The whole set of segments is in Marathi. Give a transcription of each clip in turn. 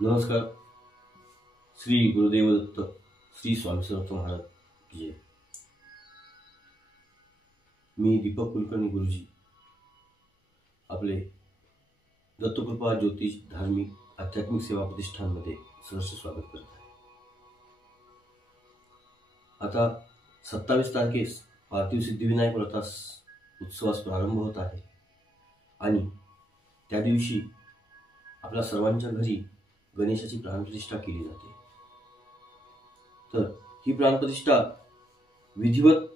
नमस्कार. श्री गुरुदेव दत्त, श्री स्वामी समर्थ महाराज की जय. मी दीपक कुलकर्णी गुरुजी आपले दत्तकृपा ज्योतिष धार्मिक आध्यात्मिक सेवा प्रतिष्ठानमध्ये सहर्ष स्वागत करत आहे. आता 27 तारखेस पार्थिव सिद्धिविनायक व्रतास उत्सवास प्रारंभ होत आहे आणि त्या दिवशी आपल्या सर्वांच्या घरी गणेशाची प्राणप्रतिष्ठा केली जाते. तर ही प्राणप्रतिष्ठा विधिवत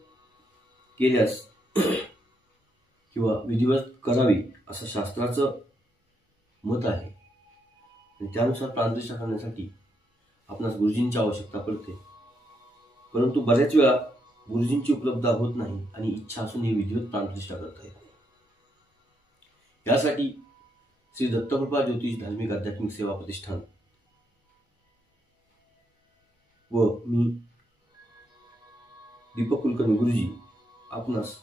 केल्यास किंवा विधिवत करावी असं शास्त्राचं मत आहे आणि त्यानुसार प्राणप्रतिष्ठा करण्यासाठी आपणास गुरुजींची आवश्यकता पडते. परंतु बऱ्याच वेळा गुरुजींची उपलब्धता होत नाही आणि इच्छा असून ही विधिवत प्राणप्रतिष्ठा करता येत नाही. यासाठी श्री दत्तकृपा ज्योतिष धार्मिक आध्यात्मिक सेवा प्रतिष्ठान व मी दीपक कुलकर्णी गुरुजी आपणास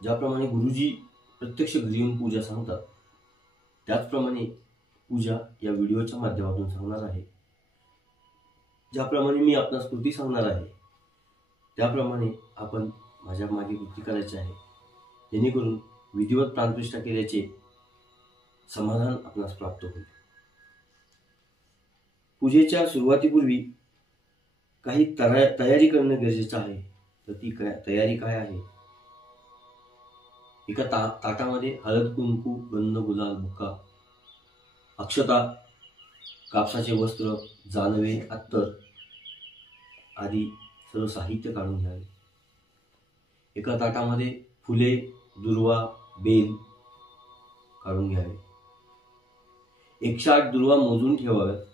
ज्याप्रमाणे गुरुजी प्रत्यक्ष घरी येऊन पूजा सांगतात त्याचप्रमाणे पूजा या व्हिडिओच्या माध्यमातून सांगणार आहे. ज्याप्रमाणे मी आपणास कृती सांगणार आहे त्याप्रमाणे आपण माझ्या मागे कृती करायची आहे, जेणेकरून विधिवत प्राणप्रतिष्ठा केल्याचे समाधान आपणास प्राप्त होईल. पूजेच्या सुरुवातीपूर्वी काही तयारी करणं गरजेचं आहे. तर ती तयारी काय आहे? एका ताटामध्ये हळद, कुंकू, गंध, गुलाल, बुक्का, अक्षता, कापसाचे वस्त्र, जानवे, अत्तर आदी सर्व साहित्य काढून घ्यावे. एका ताटामध्ये फुले, दुर्वा, बेल काढून घ्यावे. 108 दुर्वा मोजून ठेवाव्यात.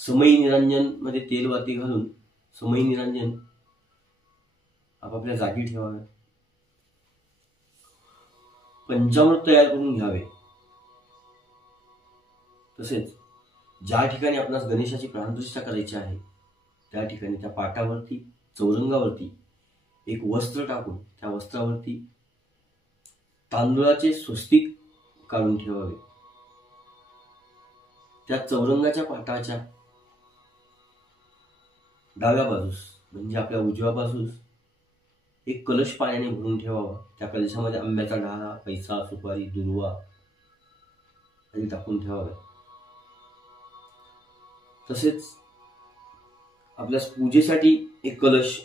समई निरंजन मध्ये तेल वाती घालून समई निरंजन आपापल्या जागी ठेवावे. पंचामृत तयार करून घ्यावे. तसेच ज्या ठिकाणी आपणास गणेशाची प्राणप्रतिष्ठा करायची आहे त्या ठिकाणी त्या पाटावरती चौरंगावरती एक वस्त्र टाकून त्या वस्त्रावरती तांदूळाचे स्वस्तिक काढून ठेवावे. त्या चौरंगाच्या पाटाच्या डाव्या बाजूस म्हणजे आपल्या उजव्या बाजूस एक कलश पाण्याने भरून ठेवावा. त्या कलशामध्ये आंब्याचा ढाळा, पैसा, सुपारी, दुर्वा आदी टाकून ठेवावे. तसेच आपल्या पूजेसाठी एक कलश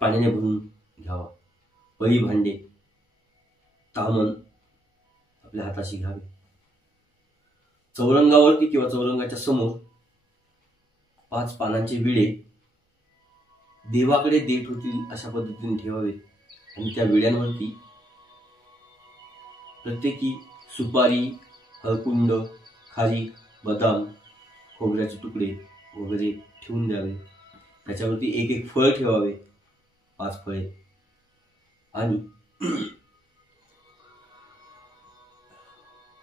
पाण्याने भरून घ्यावा. पळी भांडे, तामन आपल्या हाताशी घ्यावे. चौरंगावरती किंवा चौरंगाच्या समोर 5 पानांचे विडे देवाकडे देठ होतील अशा पद्धतीने ठेवावेत आणि त्या विड्यांवरती प्रत्येकी सुपारी, हळकुंड, खारी, बदाम, खोबऱ्याचे तुकडे वगैरे ठेवून द्यावे. त्याच्यावरती एक फळ ठेवावे, 5 फळे, आणि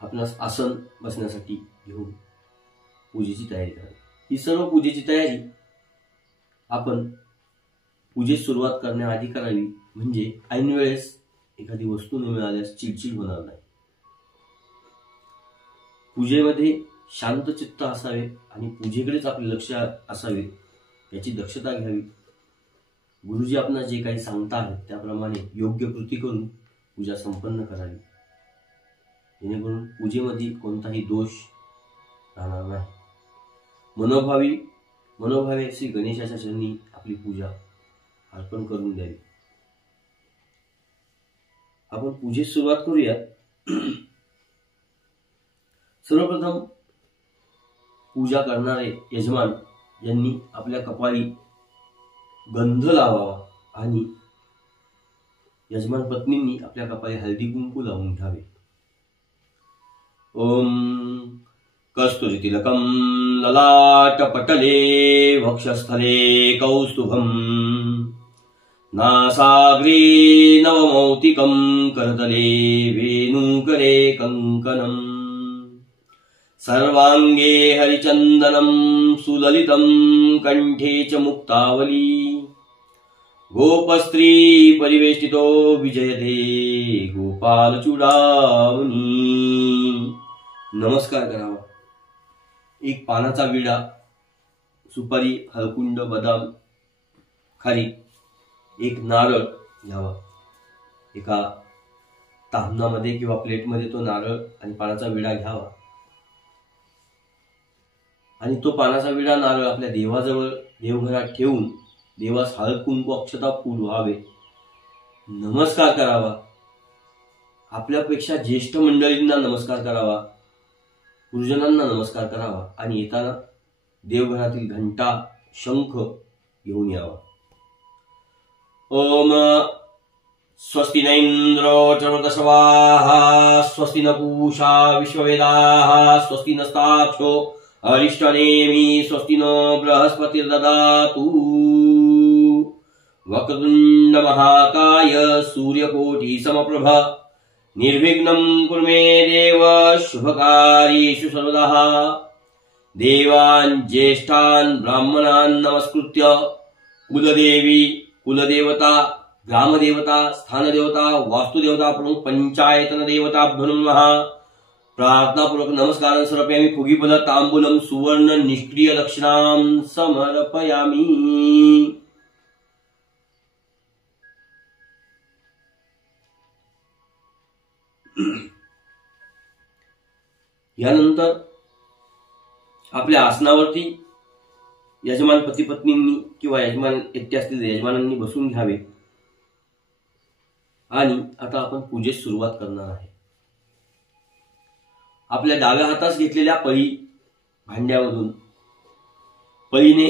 आपणास आसन बसण्यासाठी घेऊन पूजेची तयारी करावी. ही सर्व पूजेची तयारी आपण पूजेस सुरुवात करण्याआधी करावी, म्हणजे ऐन वेळेस एखादी वस्तू न मिळाल्यास चिडचिड होणार नाही. पूजेमध्ये शांत चित्त असावे आणि पूजेकडेच आपले लक्ष असावे याची दक्षता घ्यावी. गुरुजी आपणास जे काही सांगता आहेत त्याप्रमाणे योग्य कृती करून पूजा संपन्न करावी, जेणेकरून पूजेमध्ये कोणताही दोष राहणार नाही. मनोभावे श्री गणेशाच्या चरणी आपली पूजा अर्पण करून द्यावी. आपण पूजेस सुरुवात करूया. सर्वप्रथम पूजा करणारे यजमान यांनी आपल्या कपाळी गंध लावावा आणि यजमान पत्नींनी आपल्या कपाळी हळदी कुंकू लावून घ्यावे. ओम कस्तुरीतिलकं ललाटपटले वक्षस्थले कौस्तुभं नासाग्रे नवमौक्तिकं करतले वेणुकरे कंकणं सर्वांगे हरिचन्दनं सुललितं कंठे च मुक्तावली गोपस्त्री परिवेष्टितो विजयते गोपाल चूडामणी नमस्कार करावा. एक पानाचा विडा, सुपारी, हळकुंड, बदाम, खारीक, एक नारळ घ्यावा. एका ताम्हणामध्ये किंवा प्लेटमध्ये तो नारळ आणि पानाचा विडा घ्यावा आणि तो पानाचा विडा नारळ आपल्या देवाजवळ देवघरात ठेवून देवास हळद कुंकू अक्षता फूल व्हावे, नमस्कार करावा. आपल्यापेक्षा ज्येष्ठ मंडळींना नमस्कार करावा, गुरुजनांना नमस्कार करावा आणि येताना देवघरातील घंटा, शंख घेऊन यावा. ओम स्वस्ति न इंद्रो चरुतसवाः स्वस्ति न पूषा विश्ववेदाः स्वस्ति नस्ताक्षो अरिष्टनेमि स्वस्ति नो बृहस्पतिर्ददातु. वक्रतुंड महाकाय सूर्यकोटि समप्रभ निर्विघ्नं कुरु मे देव शुभकार्येषु सर्वदा. देवान् ज्येष्ठान् ब्राह्मणान् नमस्कृत्य कुलदेवी, कुलदेवता, ग्रामदेवता, स्थानदेवता, वास्तुदेवता, प्रमुख पंचायतन देवताभ्यो नमः. प्रार्थनापूर्वक नमस्कारान् समर्पयामि. फुगीफल तांबूलम सुवर्ण निष्क्रिय दक्षिणां समर्पयामि. यानंतर आपल्या आसनावरती यजमान पती पत्नींनी किंवा यजमान एकटे असलेल्या यजमानांनी बसून घ्यावे आणि आता आपण पूजेस सुरुवात करणार आहे. आपल्या डाव्या हातास घेतलेल्या पळी भांड्यामधून पळीने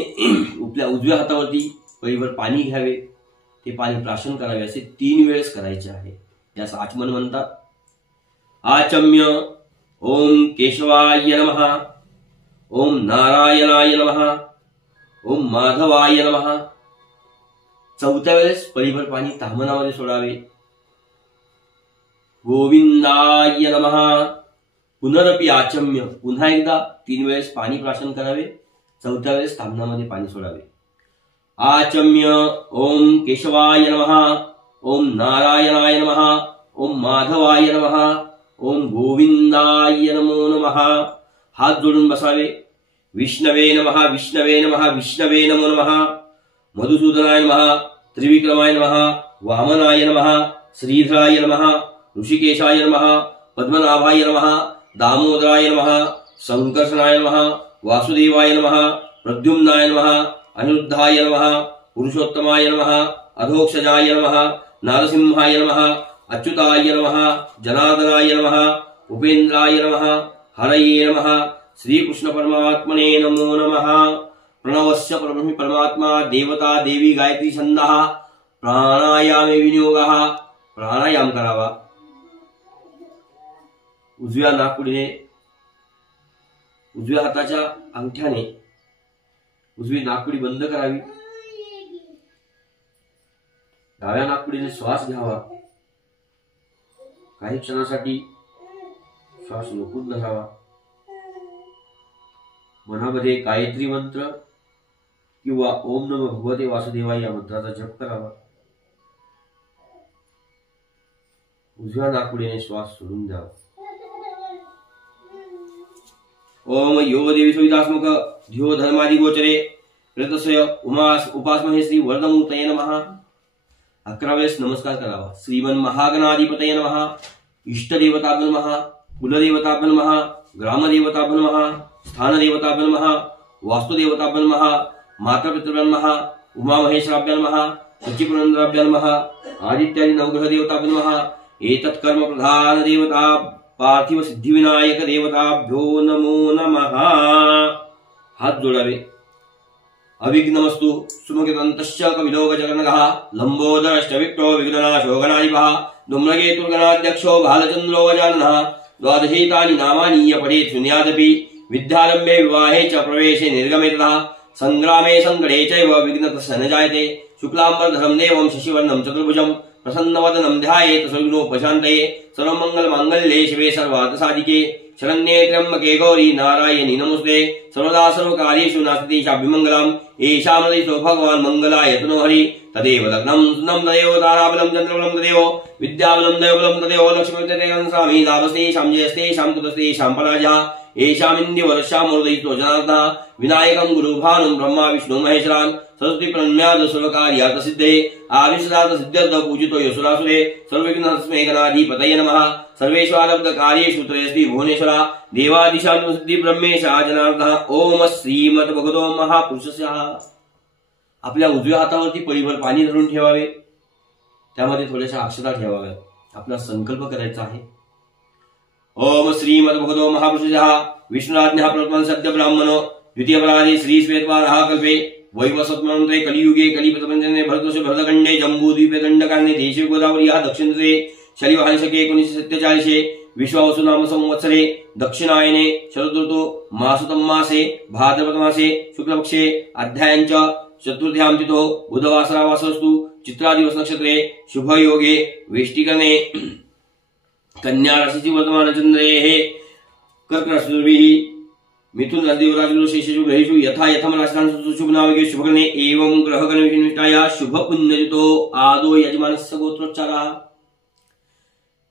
आपल्या उजव्या हातावरती पळीवर पाणी घ्यावे. ते पाणी प्राशन करावे. असे 3 वेळेस करायचे आहे. यास आचमन म्हणतात. आचम्य ओम केशवाय नमः, ओम नारायणाय नमः, ओम माधवाय नमः. 4थ्या वेळेस पळीभर पाणी ताम्हणामध्ये सोडावे. गोविंदाय नमः. पुनरपि आचम्य, पुन्हा एकदा 3 वेळेस पाणी प्राशन करावे. 4थ्या वेळेस ताम्हणामध्ये पाणी सोडावे. आचम्य ओम केशवाय नमः, ओम नारायणाय नमः, ओम माधवाय नमः, ओम गोविंदाय नमो नमः. हात जोडून बसावे. विष्णवे नमः, विष्णवे नमः, विष्णवे नमो नमः. मधुसूदनाय नमः, त्रिविक्रमाय नमः, वामनाय नमः, श्रीधराय नमः, ऋषिकेशाय नमः, पद्मनाभाय नमः, दामोदराय नमः, संकर्षणाय नमः, वासुदेवाय नमः, प्रद्युम्नाय नमः, अनिरुद्धाय नमः, पुरुषोत्तमाय नमः, अधोक्षजाय नमः, नारसिंहाय नमः, अच्युताय नमः, जनार्दनाय नमः, उपेन्द्राय नमः, हरये नमः, श्रीकृष्ण परमात्मने नमो नमः. प्रणवस्य परब्रह्म परमात्मा देवता देवी गायत्री छंदः. प्राणायामे विनियोगः. प्राणायाम करावा. उजव्या नाकपुडीने उजव्या हाताच्या अंगठ्याने उजवी नाकपुडी बंद करावी. डाव्या नाकपुडीने श्वास घ्यावा. काही क्षणासाठी श्वास रोखून धरावा. मनामध्ये गायत्री मंत्र किंवा ओम नमो भगवते वासुदेवाय या मंत्राचा जप करावा. उजव्या नाकपुडीने श्वास सोडून द्यावा. ओम यो देवी सवितात्मक धियो धर्मादि गोचरे ऋतस्य उमास उपासमहे श्री वर्धमूर्तये नमः. 11 वेळेस नमस्कार करावा. श्रीमन महागणाधिपतये नमः. इष्टदेवताभ्यो नमः, कुलदेवताभ्यो नमः, ग्रामदेवताभ्यो नमः, स्थानदेवताभ्यो नमः, वास्तुदेवताभ्यो नमः, मातापितृभ्यो नमः, उमामहेश्वराभ्यो नमः, शचीपुरंदराभ्यो नमः, आदित्यादि नवग्रह देवताभ्यो नमः. एतत् कर्म प्रधान देवता पार्थिव सिद्धिविनायक देवताभ्यो नमो नमः. हात जोडावे. अविघ्नमस्तु सुमुखितन्तश्च कविलोकजगन्नगः लंबोदरश्चविक्टो विघ्ननाशो गणाधिपः धूम्रकेतुर्गणाध्यक्षो भालचन्द्रो गजाननः. द्वादशैतानि नामानि य पठेत् शून्यादपि विद्यारम्भे विवाहे च प्रवेशे निर्गमे तथा संग्रामे संकटे चैव विघ्नतस्य न जायते. शुक्लाम्बरधरं देवं शशिवर्णं चतुर्भुजं प्रसन्नवदनं ध्यायेत् सर्वविघ्नोपशान्तये. सर्वमंगल मांगल्ये शिवे सर्वार्थ साधिके शरण्ये त्र्यंबके गौरी नारायणी नमोस्ते सर्वदा सर्वकार्येषु नास्ति शाभिमंगलम् एषामदितो भगवान् मंगलाय तनो हरि तदेव लग्नं सुन्दं तदेव ताराबलं चन्द्रबलं तदेव विद्याबलं दैवबलं तदेव लक्ष्मीपतिं स्वामी लाभस्तेषां जयस्तेषां कुतस्तेषां पराजयः एषामिन्द्रियवर्षामोदयितो जनार्दनः विनायकं गुरुभानुं ब्रह्मा विष्णु महेश्वरान् सरस्वती प्रणम्याद सर्वकार्यार्थ सिद्धे आविष्टार्थ सिद्ध्यर्थ पूजितो यशुरासुरे सर्वविघ्नहस्मे गणाधिपतये नमः सर्वेष्वालब्ध कार्येषु त्रयस्ति भुवनेश्वरा देवादिशां सिद्धि ब्रह्मेश जनार्दनः ओम श्रीमद्भगवतो महापुरुषस्य। आपल्या उजव्या हातावरती पळीभर पाणी धरून ठेवावे, त्यामध्ये थोड्याशा अक्षता ठेवाव्या. आपला संकल्प करायचा आहे. ओम श्रीमद्भगवतो महापुरुषः विष्णुराज्ञः प्रथमं सद्य ब्राह्मणो द्वितीय परादि श्री श्वेतवारः कल्पे वैवस्वतमन्त्रे कलियुगे कलिप्रपञ्चने भरतवर्षे भरतखण्डे जम्बूद्वीपे दण्डकारण्ये देशे गोदावर्याः दक्षिणसे शलिवाहनशके 1947 विश्वावसु नाम संवत्सरे दक्षिणायने शरदृतु मासुतम मासे भाद्रपद मासे शुक्लपक्षे अध्यायञ्च चतुर्थ्यां तिथौ बुधवासरा वासरस्तु चित्रा दिवस नक्षत्रे शुभ योगे वेष्टिकरणे कन्या राशीची वर्तमान चंद्रेः कर्क राशिभिः मिथुन राशि राजगुरु शेषेषु ग्रहेषु यथा यथम राशिनां शुभ नामके शुभकरणे एवं ग्रहगणविनिष्ठाया शुभ पुण्ययुतो आदो यजमानस्य गोत्रोच्चारः.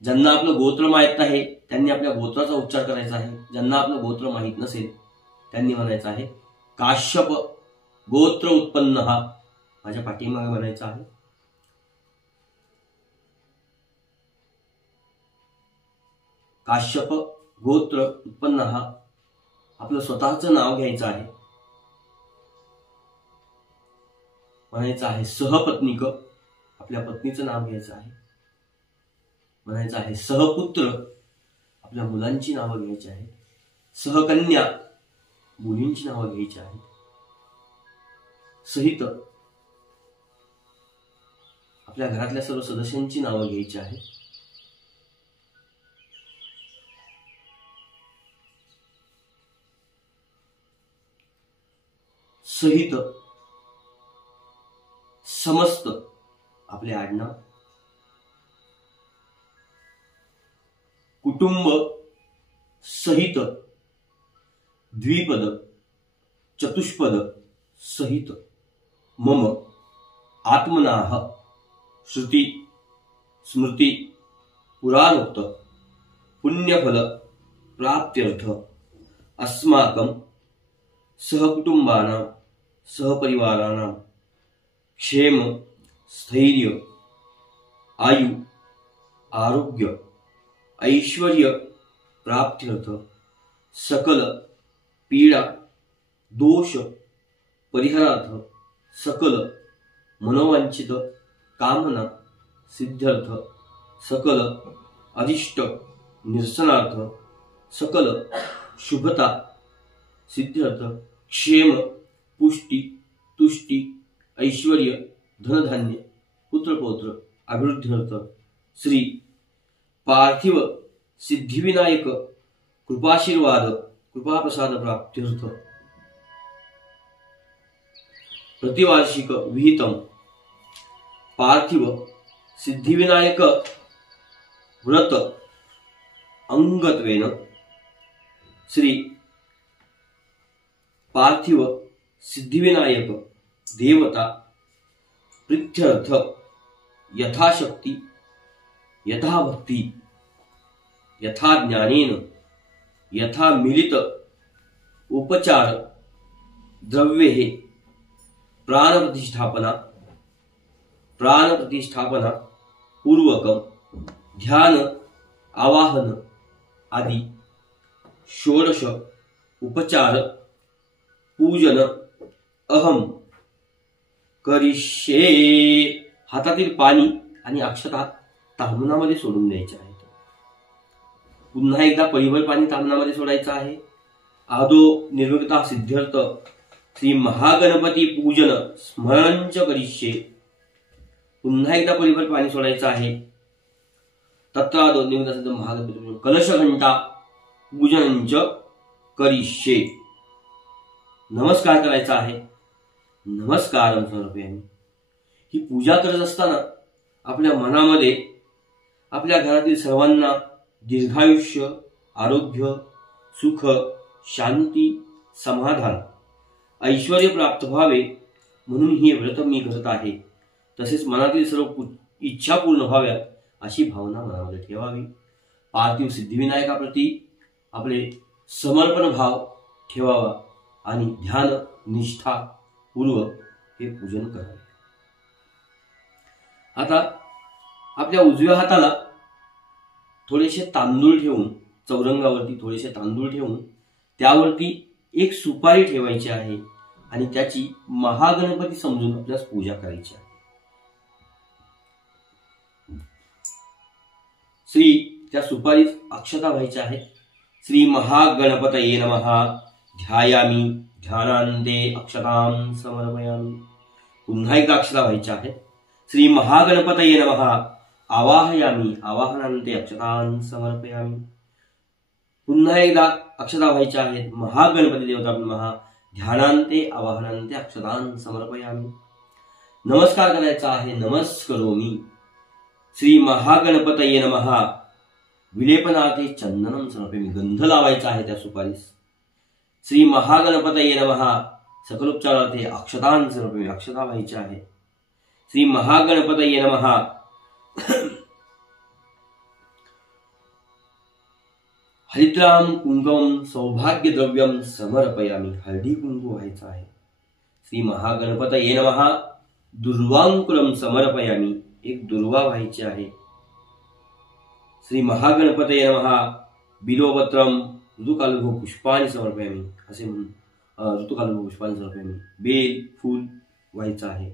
ज्यांना आपलं गोत्र माहित आहे त्यांनी आपल्या गोत्राचा उच्चार करायचा आहे. ज्यांना आपलं गोत्र माहित नसेल त्यांनी म्हणायचं आहे काश्यप गोत्र उत्पन्न. हा माझ्या पाठीमागे म्हणायचं आहे. काश्यप गोत्र उत्पन्न. हा आपलं स्वतःचं नाव घ्यायचं आहे. म्हणायचं आहे सहपत्निक, आपल्या पत्नीचं नाव घ्यायचं आहे. म्हणायचं आहे सहपुत्र, आपल्या मुलांची नावं घ्यायची आहेत. सहकन्या, मुलींची नावं घ्यायची आहेत. सहित, आपल्या घरातल्या सर्व सदस्यांची नावं घ्यायची आहेत. सहित, समस्त, आपले आडनाव. कुटुंब सहित, द्विपद, चतुष्पद सहित. मम, आत्मनाः, श्रुति, स्मृति, पुराणोक्त, पुण्यफल प्राप्त्यर्थ, अस्माकं सहकुटुंबानां सहपरिवाराणां क्षेम स्थैर्य आयु आरोग्य ऐश्वर्य प्राप्त्यर्थ सकल पीडा दोष परिहारार्थ सकल मनोवांछित कामना सिद्ध्यर्थ सकल अदिष्ट निरसनार्थ सकल शुभता सिद्ध्यर्थ क्षेम पुष्टि तुष्टि ऐश्वर्य धनधान्य पुत्रपौत्र अभिवृद्ध्यर्थ श्री पार्थिव सिद्धिविनायक कृपाशीर्वाद कृपाप्रसाद प्राप्त्यर्थ प्रतिवार्षिक विहितम पार्थिव सिद्धिविनायक व्रत अंगत्वेन श्री पार्थिव सिद्धिविनायक देवता प्रीत्यर्थ यथाशक्ति यथा भक्ति यथा ज्ञानेन यथा मिलित उपचार द्रव्ये प्राण प्रतिष्ठापना पूर्वकम ध्यान आवाहन आदि षोडश उपचार पूजन अहम करिष्ये. हातातील पाणी आणि अक्षता ताम्हनामध्ये सोडून द्यायचे आहेत. पुन्हा एकदा पळीभर पाणी ताम्हनामध्ये सोडायचं आहे. आदो निर्विघ्नता सिद्ध्यर्थ श्री महागणपती पूजन स्मरणंच करिष्ये. पुन्हा एकदा पळीभर पाणी सोडायचं आहे. तत्रादो निर्विघ्नता सिद्ध महागणपती पूजन कलश घंटा पूजनंच करिष्ये. नमस्कार करायचा आहे. नमस्कारम समर्पयामि. ही पूजा करत असताना आपल्या मनामध्ये आपल्या घरातील सर्वांना दीर्घायुष्य, आरोग्य, सुख, शांती, समाधान, ऐश्वर्य प्राप्त व्हावे म्हणून हे व्रत मी करत आहे. तसेच मनातील सर्व इच्छा पूर्ण व्हाव्यात अशी भावना मनामध्ये ठेवावी. पार्थिव सिद्धिविनायकाप्रती आपले समर्पण भाव ठेवावा आणि ध्यान निष्ठा पूर्वक हे पूजन करावे. आता आपल्या उजव्या हाताला थोडेसे तांदूळ ठेवून, चौरंगावरती थोडेसे तांदूळ ठेवून त्यावरती एक सुपारी ठेवायची आहे आणि त्याची महागणपती समजून आपल्यास पूजा करायची आहे. त्या सुपारीत अक्षता व्हायच्या आहेत. श्री महागणपतये नमः ध्यायामी ध्यानांते अक्षतां समर्पयामी. पुन्हा एकदा अक्षता व्हायच्या आहेत. श्री महागणपतये नमः आवाहयामी आवाहनांते अक्षतां समर्पयामी. पुन्हा एकदा अक्षता व्हायच्या आहेत. महागणपती देवता नमः ध्यानांते आवाहनांते अक्षतां समर्पयामी. नमस्कार करायचा आहे. नमस्करोमी. श्री महागणपतये नमः विलेपनार्थे चंदनम समर्पयामी. गंध लावायचा आहे त्या सुपारीस. श्री महागणपतये नमः सकलोपचारार्थे अक्षतां समर्पयामी. अक्षता व्हायच्या आहे. श्री महागणपतये नमः हरिद्राम कुंकुम सौभाग्य द्रव्यम समर्पयामी. हळदी कुंकू व्हायचा आहे. श्री महागणपतये नमः दुर्वांकुरम समर्पयामी. एक दुर्वा व्हायची आहे. श्री महागणपतये नमः बिलोपत्रम ऋतुकालभो पुष्पाणि समर्पयामी. असे म्हणून ऋतुकालभो पुष्पाणि समर्पयामी. बेल फूल व्हायचं आहे.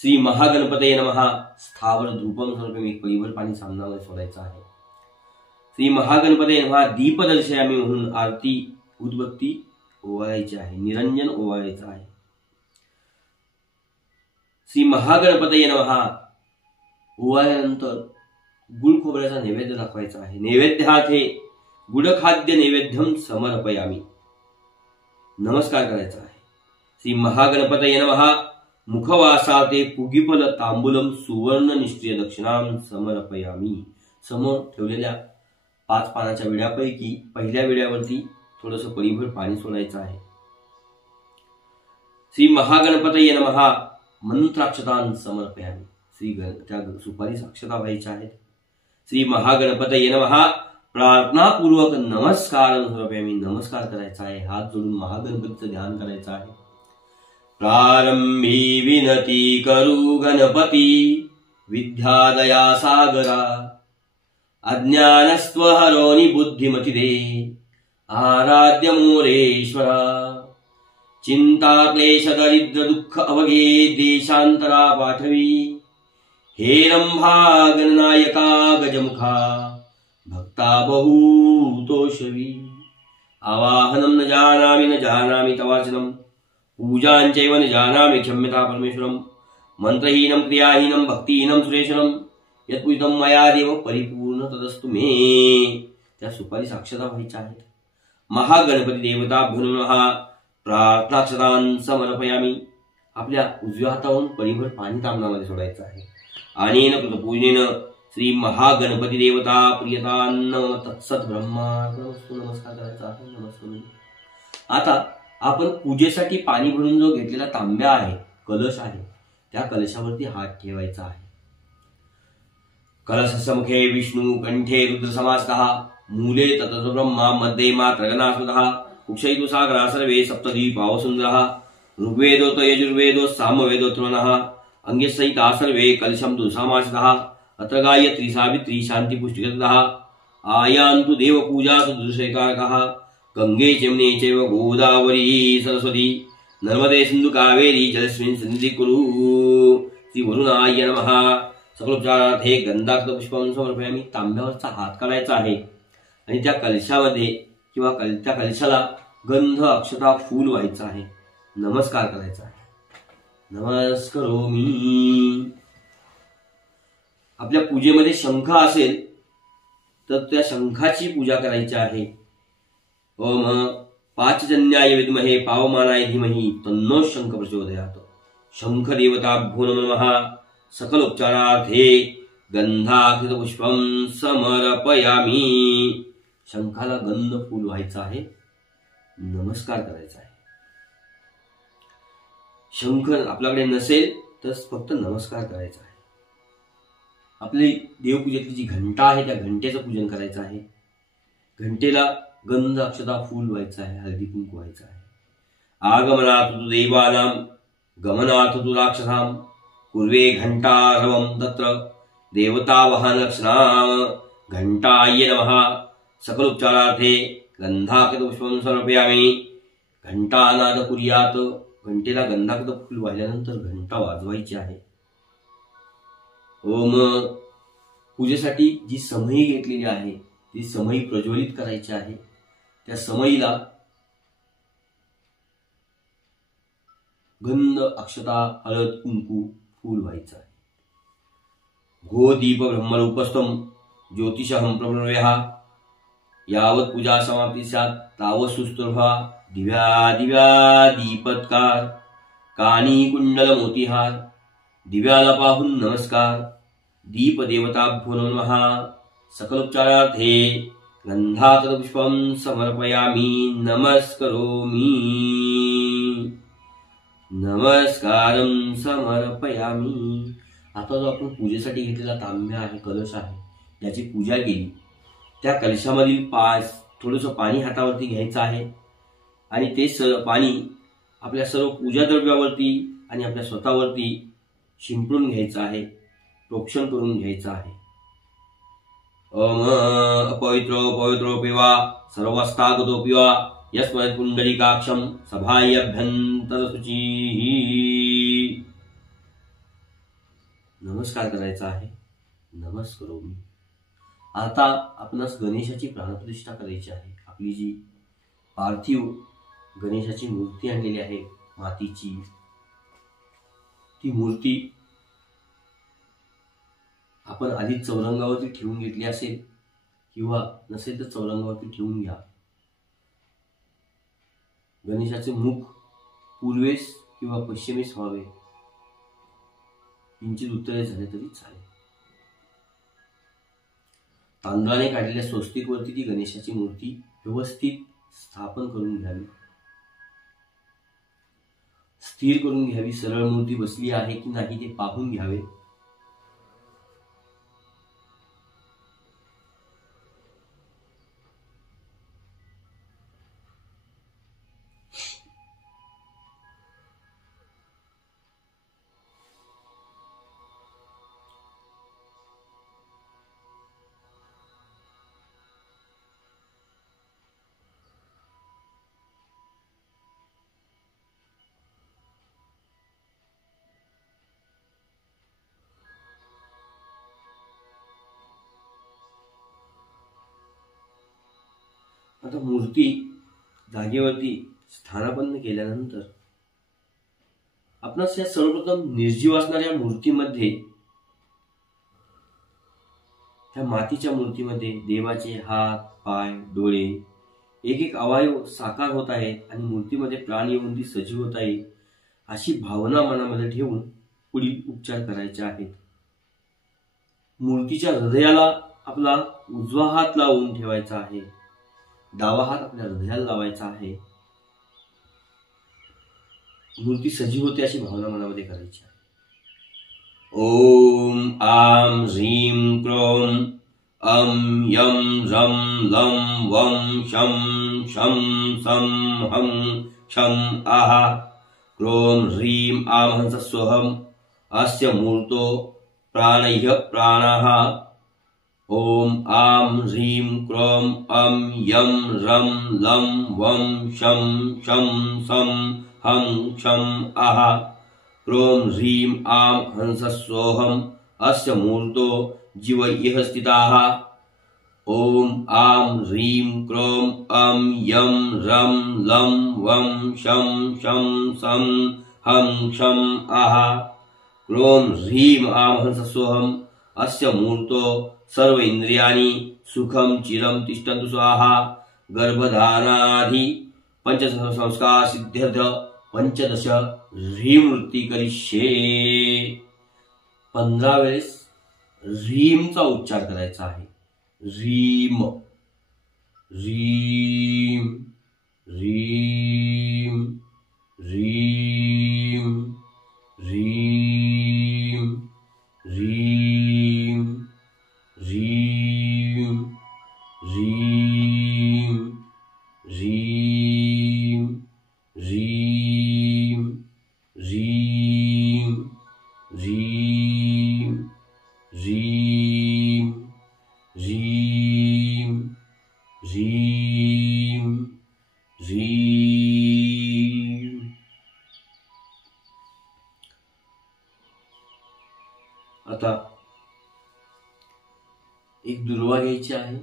श्री महागणपतये नमः स्थावर धूपम समर्पयामी. परिभर पाणी सामनामध्ये सोडायचं आहे. श्री महागणपतये नमः दीप दर्शयामी म्हणून आरती उदबत्ती ओवाळायची आहे. निरंजन ओवाळायचं आहे. श्री महागणपतये नमः ओवाळल्यानंतर गुळ खोबऱ्याचा नैवेद्य दाखवायचा आहे. नैवेद्यार्थे गुडखाद्य नैवेद्यम समर्पयामी. नमस्कार करायचा आहे. श्री महागणपतये नमः मुखवासाते पुगिफल तांबूलम सुवर्ण निष्क्रिय दक्षिणाम समर्पयामी. समोर ठेवलेल्या 5 पानाच्या विड्यापैकी पहिल्या विड्यावरती थोडंसं परिभर पाणी सोडायचं आहे. श्री महागणपतये नमः मंत्राक्षतां समर्पयामी. त्या सुपारीस अक्षता व्हायच्या आहेत. श्री महागणपतये नमः प्रार्थनापूर्वक नमस्कार समर्पयामी. नमस्कार करायचा आहे. हात जोडून महागणपतीचं ध्यान करायचं आहे. प्रारंभी विनती करू गणपती विद्यादया सागरा अज्ञानस्त्वहरोनि बुद्धिमती दे आराध्य मोरेश्वरा. चिंता क्लेश दरिद्र दुःख अवघे देशांतरा पाठवी. हे रंभा गणनायका गजमुखा भक्ता बहुतोषवी. आवाहनं न जानामि तवाचनं पूजांचैव न जानामि क्षम्यता परमेश्वरं. मंत्रहीनं क्रियाहीनं भक्तिहीनं सुरेश्वरं यत्पूजितं मया देव परिपूर्ण तदस्तु मे. त्या सुपारी साक्षता व्हायच्या आहेत. महागणपती देवताभ्यो नमः प्रार्थनाक्षतां समर्पयामी. आपल्या उजव्या हातावरून परिभर पाणी तांबणामध्ये सोडायचं आहे. अनेन कृतपूजनेन श्री महागणपती देवता प्रियतान्न तत्सत ब्रह्मार्पणमस्तु. नमस्कार करायचा आहे. नमस्कार. आता आपण पूजेसाठी पाणी भरून जो घेतलेला तांब्या आहे, कलश आहे, त्या कलशावरती हात ठेवायचा आहे. कलशस्य मुखे विष्णू कंठे रुद्र समास्तः मूले ततः ब्रह्मा मध्ये मात्र गणास्पदः कुक्षैतु सागरा सर्वे सप्तद्वीपाव सुंदरः. ऋग्वेदोत यजुर्वेदो सामवेदोत्तमनः अंगे सहिता सर्वे कलशम तु समासितः. अत्र गायत्री सावित्री शांति पुष्टिकृतः. आयान्तु देव पूजा सुदृशैकारकः. गंगे जमुने चैव गोदावरी सरस्वती नर्मदे सिंधु कावेरी जलस्मिन् सन्निधि कुरु. श्री वरुणाय नमः. सकलोपचारार्थे गंधाक्त पुष्पं समर्पयामी. तांब्यावरचा हात काढायचा आहे आणि त्या कलशामध्ये किंवा त्या कलशाला गंध अक्षता फूल व्हायचं आहे. नमस्कार करायचा आहे. नमस्करोमी. आपल्या पूजेमध्ये शंख असेल तर त्या शंखाची पूजा करायची आहे. ओम पाचजन्याय विद्महे पावमानाय धीमहि तन्नो शंख प्रचोदयात्. शंख देवताभ्यो नमः. सकलोपचारार्थे गंधाकृत पुष्पम समर्पयामी. शंखाला गंध फूल व्हायचा आहे, नमस्कार करायचा आहे. शंख आपल्याकडे नसेल तर फक्त नमस्कार करायचा आहे. आपली देवपूजेतली जी घंटा आहे त्या घंटेचं पूजन करायचं आहे. घंटेला गंध अक्षता फूल व्हायचं आहे, हळदी कुंकू व्हायचं आहे. आगमनात तु देवानां गमनात तु राक्षसां पूर्वे घंटारवं तत्र देवतावहनलक्षणां घंटाय नमः. सकलोपचारार्थे गंधाकृत पुष्पं समर्पयामि. घंटानाद कुर्यात. घंटेला गंधाकृत फूल वाहिल्यानंतर घंटा वाजवायची आहे. ओम. पूजेसाठी जी समई घेतलेली आहे ती समई प्रज्वलित करायची आहे. त्या समईला गंध अक्षता हळद कुंकू फूल व्हायचं आहे. गोदीप ब्रह्मरूपस्थं ज्योतिषहं प्रब्रह्मया यावत पूजा समाप्ती स्यात् तावत् सुस्तुभा. दिव्या दिव्या दीपत्कार कानी कुंडल मोतीहार. दिव्याला पाहून नमस्कार. दीप देवताभ्यो नमः. सकलोपचारार्थे गंधाकृत पुष्पं समर्पयामि. नमस्करोमि. नमस्कारं समर्पयामि. आता जो आपण पूजेसाठी घेतलेला तांब्या आहे, कलश आहे, त्याची पूजा केली. त्या कलशामधील थोडंसं पाणी हातावरती घ्यायचं आहे आणि ते पाणी आपल्या सर्व पूजा द्रव्यावरती आणि आपल्या स्वतःवरती शिंपडून घ्यायचं आहे, प्रोक्षण करून घ्यायचं आहे. अपवित्रो पवित्रो पिवा सर्वस्तागतो पिवा यस्मत् पुंडरीकाक्षं सभायभ्यंतर शुचिः. नमस्कार करायचा आहे. नमस्करोमि. आता आपणास गणेशाची प्राणप्रतिष्ठा करायची आहे. आपली जी पार्थिव गणेशाची मूर्ती आणलेली आहे मातीची, ती मूर्ती आपण आधी चौरंगावरती ठेवून घेतली असेल किंवा नसेल तर चौरंगावरती ठेवून घ्या. गणेशाचे मुख पूर्वेस किंवा पश्चिमेस व्हावे. किंचित उत्तरे झाले तरी चालेल. तांदळाने काढलेल्या स्वस्तिकवरती ती गणेशाची मूर्ती व्यवस्थित स्थापन करून घ्यावी, स्थिर करून घ्यावी. सरळ मूर्ती बसली आहे की नाही ते पाहून घ्यावे. आता मूर्ती जागेवरती स्थानापन्न केल्यानंतर आपणास या सर्वप्रथम निर्जीव असणाऱ्या मूर्तीमध्ये, त्या मातीच्या मूर्तीमध्ये देवाचे हात, पाय, डोळे, एक एक अवयव साकार होत आहेत आणि मूर्तीमध्ये प्राण येऊन ती सजीव होत आहे, अशी भावना मनामध्ये ठेवून पुढील उपचार करायचे आहेत. मूर्तीच्या हृदयाला आपला उजवा हात लावून ठेवायचा आहे. डावा हात आपल्या हृदयाला लावायचा आहे. मूर्ती सजीव होते अशी भावना मनामध्ये करायची आहे. ओम आम ह्रीं क्रोम अम यम रम लम वम शम शम सम हम शम आहा. क्रोम ह्रीं आम हंस सोहम. अस्य मूर्तो प्राणयः प्राणः. ओम आम ह्रीं क्रोम अम यम रम लम वम शम शम सम हम शम आहा. क्रोम ह्रीं आम हंस सोहम. अस्य मूर्तो जीव इह स्थिताः. ओम आम ह्रीं क्रोम अम यम रम लम वम शम शम सम हम शम आहा. क्रोम ह्रीं आम हंस सोहम. अस्य मूर्तो सर्व इंद्रियाणि सुखम चिरम तिष्ठन्तु स्वाहा. गर्भधारणाधि पंचदश संस्कार सिद्ध्यर्थ 15 ह्रीं वृत्ती करिष्ये. 15 वेळेस रीमचा उच्चार करायचा आहे. रीम रीम रीम रीम रीम रीम रीम रीम रीम रीम रीम रीम रीम रीम रीम रीम. आता एक दुर्वा घ्यायची आहे.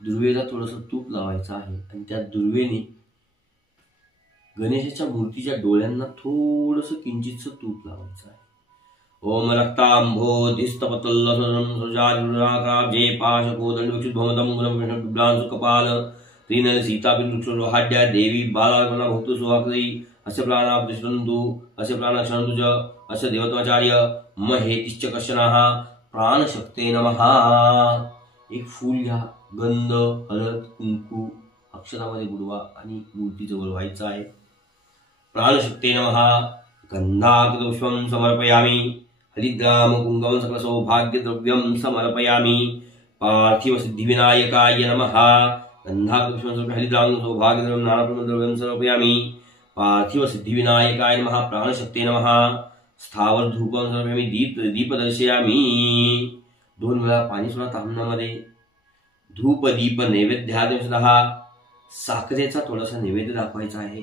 दुर्वेला थोडंसं तूप लावायचं आहे आणि त्या दुर्वेने गणेशाच्या मूर्तीच्या डोळ्यांना थोडंसं किंचितचं तूप लावायचं आहे. ओम रक्तांभोधिस्तपतल्लसुजारुराकाब्जे पाशकोदंडविक्षुद्भवदं कपाल त्रिनल सीतापितृक्षोहाड्या देवी बालार्पणा भक्तु सुहाकृती अस्य प्राणापतिष्ठन्तु अस्य प्राणक्षणन्तु च अस्य देवताचार्य महेतिश्च कश्चनाः प्राणशक्ते नमः. एक फूल घ्या, गंध, हळद, कुंकू अक्षरामध्ये बुडवा आणि मूर्तीजवळ व्हायचं आहे. प्राणशक्ते नमः. गंधाकृतपुष्पं समर्पयामि. हरिद्राम कुंगम सकल सौभाग्य द्रव्यम समर्पयामि. पार्थिव सिद्धिविनायकाय नमः. गंधाकृतपुष्पं हरिद्राम सौभाग्य द्रव्यम नानाप्रद्रव्यम समर्पयामि. पार्थिव सिद्धिविनायकाय नमः. प्राणशक्ते नमः. स्थावर धूपम समर्पयामि. दीप दर्शयामि. 2 वेळा पाणी सोडा ताम्हणामध्ये. धूप दीप नैवेद्यादशः. साखरेचा थोडासा नैवेद्य दाखवायचा आहे.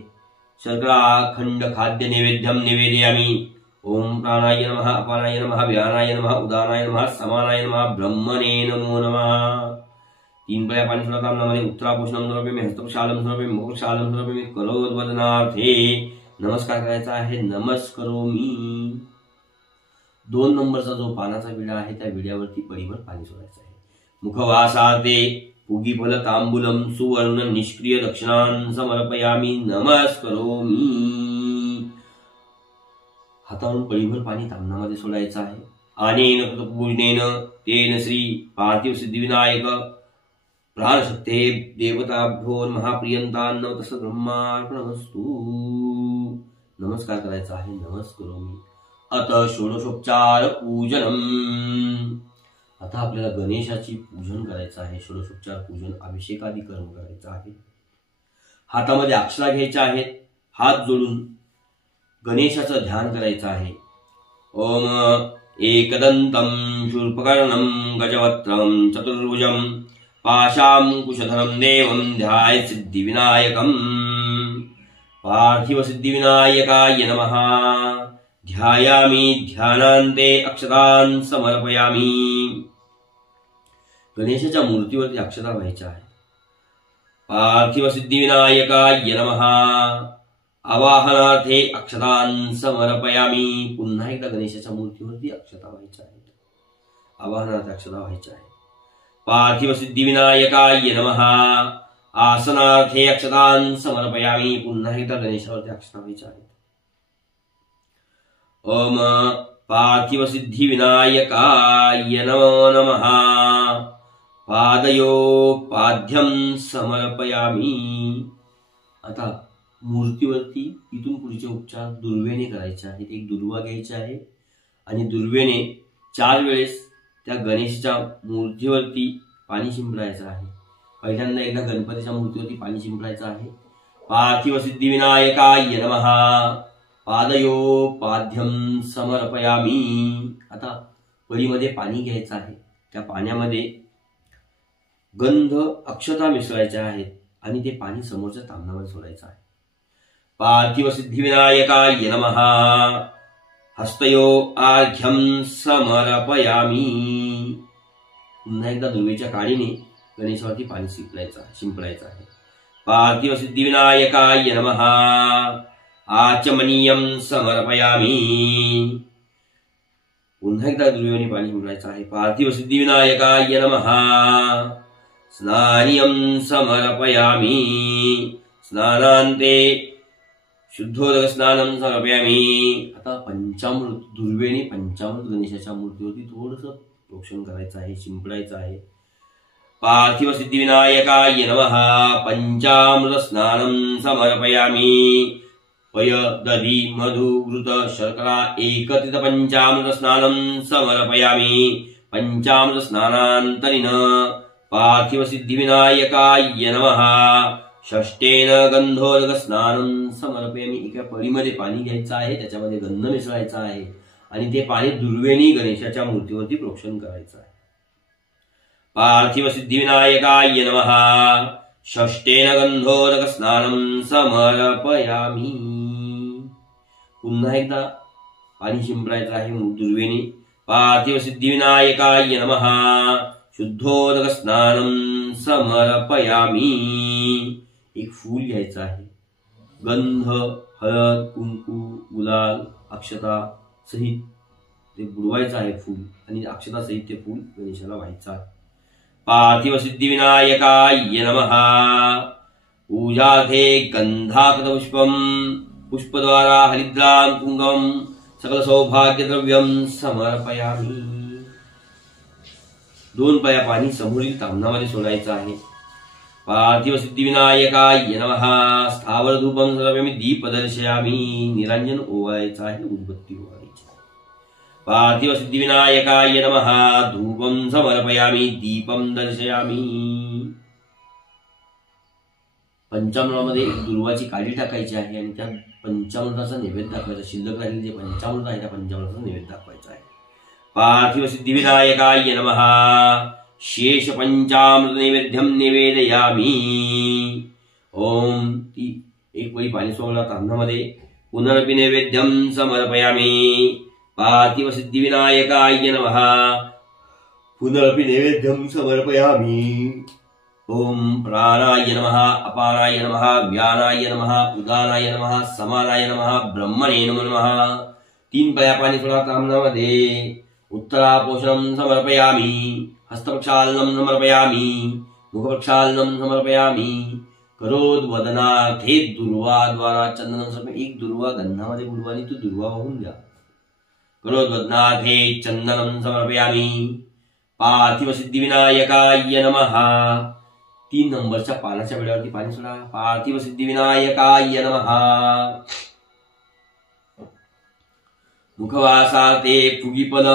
शर्कराखंड खाद्य नैवेद्यम निवेदयामि. ओम प्राणाय नमः. अपानाय नमः. व्यानाय नमः. उदानाय नमः. समानाय नमः. ब्रह्मणे नमो नमः. 3 वेळा पाणी सोडा ताम्हणामध्ये. उत्तरापोषणम समर्पयामि. हस्तक्षालम समर्पयामि. मुखक्षालम समर्पयामि. करोद्वदनार्थे नमस्कार करायचा आहे. नमस्करोमि. 2 नंबरचा जो पानाचा विडा आहे त्या विड्यावरती पळीभर पाणी सोडायचं आहे. मुखवासार्थे पुगीफल तांबूलम सुवर्ण निष्क्रिय दक्षिणां समर्पयामि. नमस्करोमि. हातावरून पळीभर पाणी ताम्हणामध्ये सोडायचं आहे. अनेन कृतपूजनेन तेन श्री पार्थिव सिद्धिविनायक प्राणशक्ते देवताभ्यो महाप्रियंतान्न तस ब्रह्मार्पणमस्तु. नमस्कार करायचा आहे. नमस्करोमि. अत षोडशोपचार पूजनम. आता आपल्याला गणेशाची पूजन करायचं आहे. षोडशोपचार पूजन अभिषेकादी कर्म करायचं आहे. हातामध्ये अक्षरा घ्यायच्या आहेत. हात जोडून गणेशाचं ध्यान करायचं आहे. ओम एकदंतं शूर्पकर्णं गजवक्त्रं चतुर्भुजं पाशांकुशधरं देवं ध्याय सिद्धिविनायकं. पार्थिव सिद्धिविनायकाय नमः. ध्यायामि. ध्यानान्ते अक्षतान् समर्पयामि. गणेशाच्या मूर्तीवरती अक्षता व्हायच्या आहे. पार्थिव सिद्धिविनायकाय नमः. आवाहनार्थे अक्षतान् समर्पयामि. पुन्हा एकदा गणेशाच्या मूर्तीवरती अक्षता व्हायच्या आहेत. आवाहनार्थे अक्षता व्हायच्या आहेत. पार्थिव सिद्धिविनायकाय नमः. आसनार्थे अक्षतान् समर्पयामि. पुन्हा एकदा गणेशावरती अक्षता व्हायच्या आहेत. ओम पार्थिव सिद्धिविनायकाय नमो नमः. पादयो पाद्यं समर्पयामि. आता मूर्तीवरती इथून पुढचे उपचार दुर्वेने करायचे आहेत. एक दुर्वा घ्यायचा आहे आणि दुर्वेने 4 वेळेस त्या गणेशाच्या मूर्तीवरती पाणी शिंपडायचं आहे. पहिल्यांदा एकदा गणपतीच्या मूर्तीवरती पाणी शिंपडायचं आहे. पार्थिव सिद्धिविनायकाय नमः. पादयो पाद्यं समर्पयामि. आता पळीमध्ये पाणी घ्यायचं आहे. त्या पाण्यामध्ये गंध अक्षता मिसळायच्या आहेत आणि ते पाणी समोरच्या ताम्हणामध्ये सोडायचं आहे. पार्थिव सिद्धिविनायकाय नमः. हस्तयो आर्घ्यं समर्पयामि. पुन्हा एकदा दुर्वेच्या काळीने गणेशावरती पाणी शिंपडायचं आहे. पार्थिव सिद्धिविनायकाय नमः. आचमनीयं समर्पयामि. पुन्हा एकदा दुर्वेने पाणी शिंपडायचं आहे. पार्थिव सिद्धिविनायकाय नमः. स्नानियं समर्पयामि. स्नानान्ते शुद्धोदक स्नानं समर्पयामी। आता पंचामृत दुर्वेणी पंचामृत गणेशाच्या मूर्तीवरती थोडंसं प्रोक्षण करायचं आहे, शिंपडायचं आहे। पार्थिव सिद्धिविनायकाय नमः। पंचामृत स्नानं समर्पयामी। पय दधी मधु घृत शर्करा एकत्रित पंचामृत स्नानं समर्पयामी। पंचामृत स्नानान्तरिन पार्थिव सिद्धिविनायकाय नमः। षष्ठेन गंधोदक स्नानं समर्पयामी। एका पळीमध्ये पाणी घ्यायचं आहे, त्याच्यामध्ये गंध मिसळायचा आहे आणि ते पाणी दुर्वेणी गणेशाच्या मूर्तीवरती प्रोक्षण करायचं आहे। पार्थिव सिद्धिविनायकाय नमः। षष्ठेन गंधोदक स्नानं समर्पयामी। पुन्हा एकदा पाणी शिंपडायचं आहे दुर्वेणी। पार्थिव सिद्धिविनायकाय नमः। शुद्धोदक स्नानं समर्पयामी। एक फूल घ्यायचं आहे, गंध, हळद, कुंकू, गुलाल, अक्षता सहित ते बुडवायचं आहे फूल आणि अक्षता सहित ते फूल गणेशाला व्हायचं आहे। पार्थिव सिद्धिविनायकाय नमः। पूजार्थे गंधाकृत पुष्पं पुष्पद्वारा हरिद्रां कुंगम सकल सौभाग्य द्रव्यं समर्पयामी। 2 पळ्या पाणी समोरील ताम्हणामध्ये सोडायचं आहे। पार्थिव सिद्धिविनायकाय नमः। स्थावर धूपं समर्पयामी। दीप दर्शयामी। निरांजन ओवाळायचं आहे, उदबत्ती ओवाळायची आहे। पार्थिव सिद्धिविनायकाय नमः। धूपं समर्पयामी। दीपं दर्शयामी। पंचामृतामध्ये एक दुर्वाची काडी टाकायची आहे आणि त्या पंचामृताचा नैवेद्य दाखवायचा। शिल्लक राहिलेले जे पंचामृत आहे त्या पंचामृताचा नैवेद्य दाखवायचा आहे। पार्थिव सिद्धिविनायकाय नमः। शेष पंचामृत नैवेद्यं निवेदयामी। ओम ती एक पळी पाणी सोडला ताम्हणामध्ये। पुनरपि नैवेद्यं समर्पयामी। पार्थिव सिद्धिविनायकाय नमः। पुनरपि नैवेद्यं समर्पयामी। ओम प्राणाय नमः। अपानाय नमः। व्यानाय नमः। उदानाय नमः। समानाय नमः। ब्रह्मणे नमः। 3 पळ्या पाणी सोडा ताम्हणामध्ये। उत्तरापोषणं समर्पयामी। हस्तप्रक्षालनं समर्पयामी। मुखप्रक्षालनं समर्पयामी। करोद्वदनार्थे दुर्वाद्वारा चंदनं समर्पयामी। एक दुर्वा गंधामध्ये बुडवा आणि तो दुर्वा वाहून द्या। करोद्वदनार्थे चंदनं समर्पयामी। पार्थिव सिद्धिविनायकाय नमः। 3 नंबरच्या पानाच्या वेळावरती पाणी सोडा। पार्थिव सिद्धिविनायकाय नमः। मुखवासार्थे फुगीपद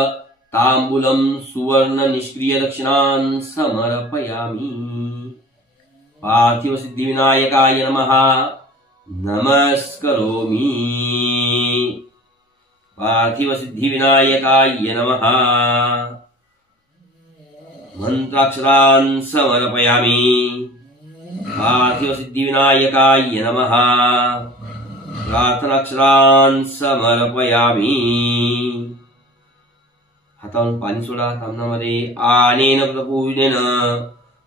तांबूलं सुवर्ण निष्क्रिय दक्षिणां समर्पयामी। पार्थिव सिद्धिविनायकाय नमः। नमस्करोमि। पार्थिव सिद्धिविनायकाय नमः। मंत्राक्षरान् समर्पयामी। पार्थिव सिद्धिविनायकाय नमः। प्रार्थनाक्षरान् समर्पयामी। हातावरून पाणी सोडा ताम्हणामध्ये। आनेन प्रपूजनेन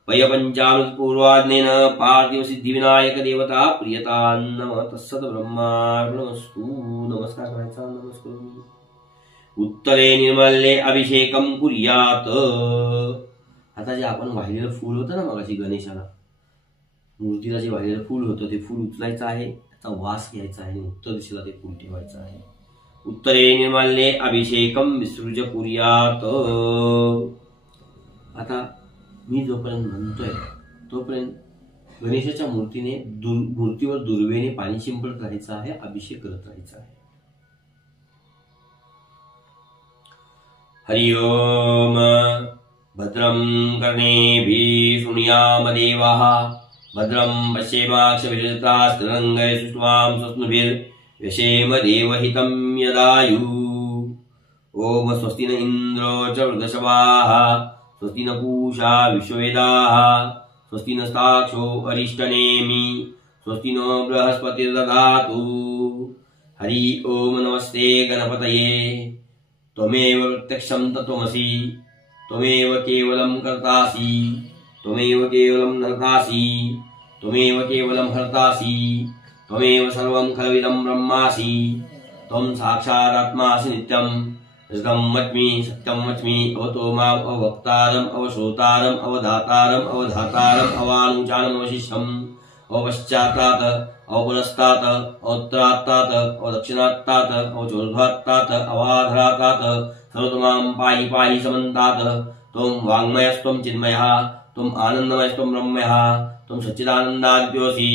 पय पंचामृत पूर्वाज्ञेन पार्थिव सिद्धिविनायक देवता प्रियतान्नम तत्सत ब्रह्मार्पणमस्तु। नमस्कार करायचा। नमस्कार। उत्तरे निर्मल्ये अभिषेकं कुर्यात। आता जे आपण वाहिलेलं फूल होतं ना मगाशी गणेशाला, मूर्तीला जे वाहिलेलं फूल होतं ते फूल उचलायचं आहे, त्याचा वास घ्यायचा आहे आणि उत्तर दिशेला ते फूल ठेवायचं आहे। उत्तरे निर्मल्ये अभिषेकं विसृज कुर्यात। आता मी जोपर्यंत म्हणतोय तोपर्यंत गणेशाच्या मूर्तीवर दुर्वेने पाणी शिंपडत राहायचं आहे, अभिषेक करत राहायचा आहे। हरि ओम। भद्रं कर्णेभिः शृणुयाम देवाः। भद्रं पश्येमाक्षभिर्यजत्रास्तरङ्गैः सुष्ठुवां स्वप्नभिर्यशेम देवहितं यदायुः। ओम स्वस्ति न इन्द्रो च वृद्धशवाः। स्वस्ति न पूषा विश्ववेदाः। स्वस्ति नस्ताक्षो अरिष्टनेमि। स्वस्ति नो बृहस्पतिर्दधातु। हरि ओम। नमस्ते गणपतये। त्वमेव प्रत्यक्षं तत्त्वमसि। त्वमेव केवलं कर्तासि। त्वमेव केवलं नर्तासि। त्वमेव केवलं हर्तासि। त्वमेव सर्वं खलविदं ब्रह्मासि। त्वं साक्षादात्मासि नित्यं। ऋतं वच्मि सत्यं वच्मि। अवतो माम् अवक्तारम् अवश्रोतारम् अवधातारम् अवधातारम् अवानुचानम् अवशिष्यम् अवपश्चात्तात् अवपुरस्तात् अवोत्तरात्तात् अवदक्षिणात्तात् अवचोर्ध्वात्तात् अवाधरात्तात् सर्वतमां पाहि पाहि समन्तात्। त्वं वाङ्मयस्त्वं चिन्मयः त्वम् आनन्दमयस्त्वं ब्रह्मयः त्वं सच्चिदानन्दादित्योऽसि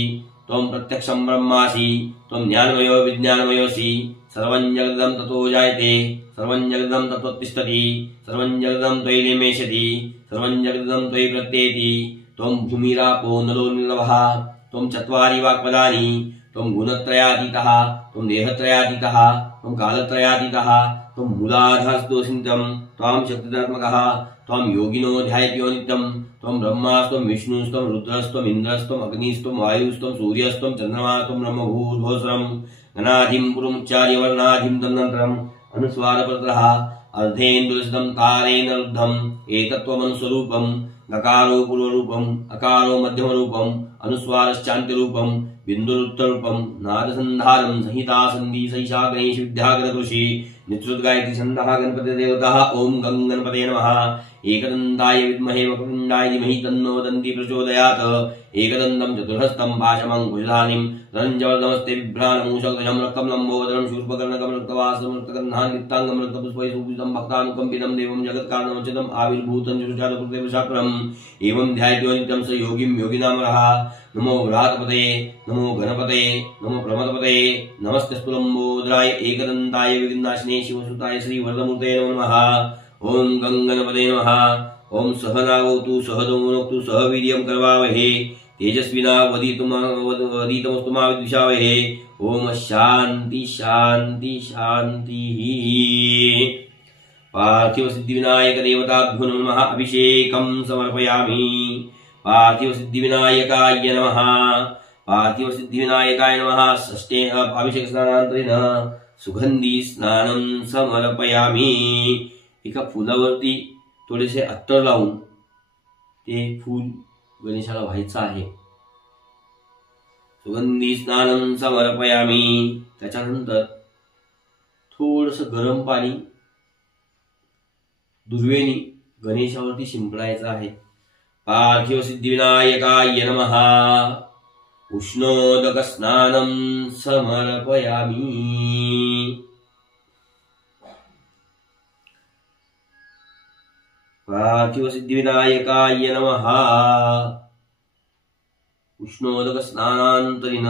त्वं प्रत्यक्षं ब्रह्मासि त्वं ज्ञानमयो विज्ञानमयोऽसि। सर्वं जगदं ततो जायते सर्वं जगदं ततोत्तिष्ठति सर्वं जगदं त्वयि निमेषति सर्वं जगदं त्वयि प्रत्येति। त्वं भूमिरापो नलो निलवः त्वं चत्वारि वाक्पदानि त्वं गुणत्रयातीतः त्वं देहत्रयातीतः त्वं कालत्रयातीतः त्वं मूलाधारस्तोऽसिन्तं त्वां शक्तिधरात्मकः त्वां योगिनो ध्यायन्तो नित्यं। त्वं ब्रह्मास्त्वं विष्णुस्त्वं रुद्रस्त्वं इन्द्रस्त्वं अग्निस्त्वं वायुस्त्वं सूर्यस्त्वं चन्द्रमास्त्वं ब्रह्मभूर्भुवस्वरं गणाधिं पुरुमुच्चार्य वर्णाधिं तदनन्तरम् अनुस्वारपरतरः अर्धेन्दुरसितं तारेण रुद्धम् एतत्त्वमनुस्वरूपम्। गकारो पूर्वरूपम् अकारो मध्यमरूपम् अनुस्वारश्चान्त्यरूपम् बिन्दुरुत्तररूपम् नादसन्धानं संहिता सन्धि सैषा गणेश विद्यागतकृषि नित्युद्गायत्री छन्दः गणपतिदेवतः। ॐ गं गणपतये नमः। एकदन्ताय विद्महे वक्रतुण्डाय धीमहि तन्नो दन्ती प्रचोदयात्। एकदन्तं चतुर्हस्तं पाशमङ्कुशधारिं रञ्जवर्धमस्ते बिभ्राणमूषकध्वजं रक्तं लम्बोदरं शूर्पकर्णकं रक्तवासं रक्तगन्धान् दीप्ताङ्गं रक्तपुष्पैः सुपूजितं भक्तानुकम्पितं देवं जगत्कारणमच्युतम् आविर्भूतं चतुर्जातपुत्रदेवशाक्रम्। एवं ध्यायतो नित्यं स योगिं योगिनामरः। नमो व्रातपतये नमो गणपतये नमो प्रमदपतये नमस्तेऽस्तु लम्बोदराय एकदन्ताय विघ्ननाशिने शिवसुताय श्रीवरदमूर्तये नमो नमः। ओम गं गणपतये नमः। ओम सहनावतु सहनौ भुनक्तु सह वीर्यं करवावहे तेजस्विनावधीतमस्तु मा विद्विषावहे। ओम शांति शांति शांति। पार्थिव सिद्धिविनायक देवताभ्यो नमः। अभिषेकं समर्पयामि। पार्थिव सिद्धिविनायकाय नमः। पार्थिव सिद्धिविनायकाय नमः। षष्ठे अभिषेक स्नानानंतरेण सुगंधी स्नानं समर्पयामि। एका फुलावरती थोडेसे अत्तर लावून ते फूल गणेशाला व्हायचं आहे। सुगंधी स्नानं समर्पयामि। त्याच्यानंतर थोडस गरम पाणी दुर्वेणी गणेशावरती शिंपडायचं आहे। पार्थिव सिद्धिविनायकाय नमः। उष्णोदक स्नानं समर्पयामि। पार्थिव सिद्धिविनायकाय नमः। उष्णोदक स्नानांतरेण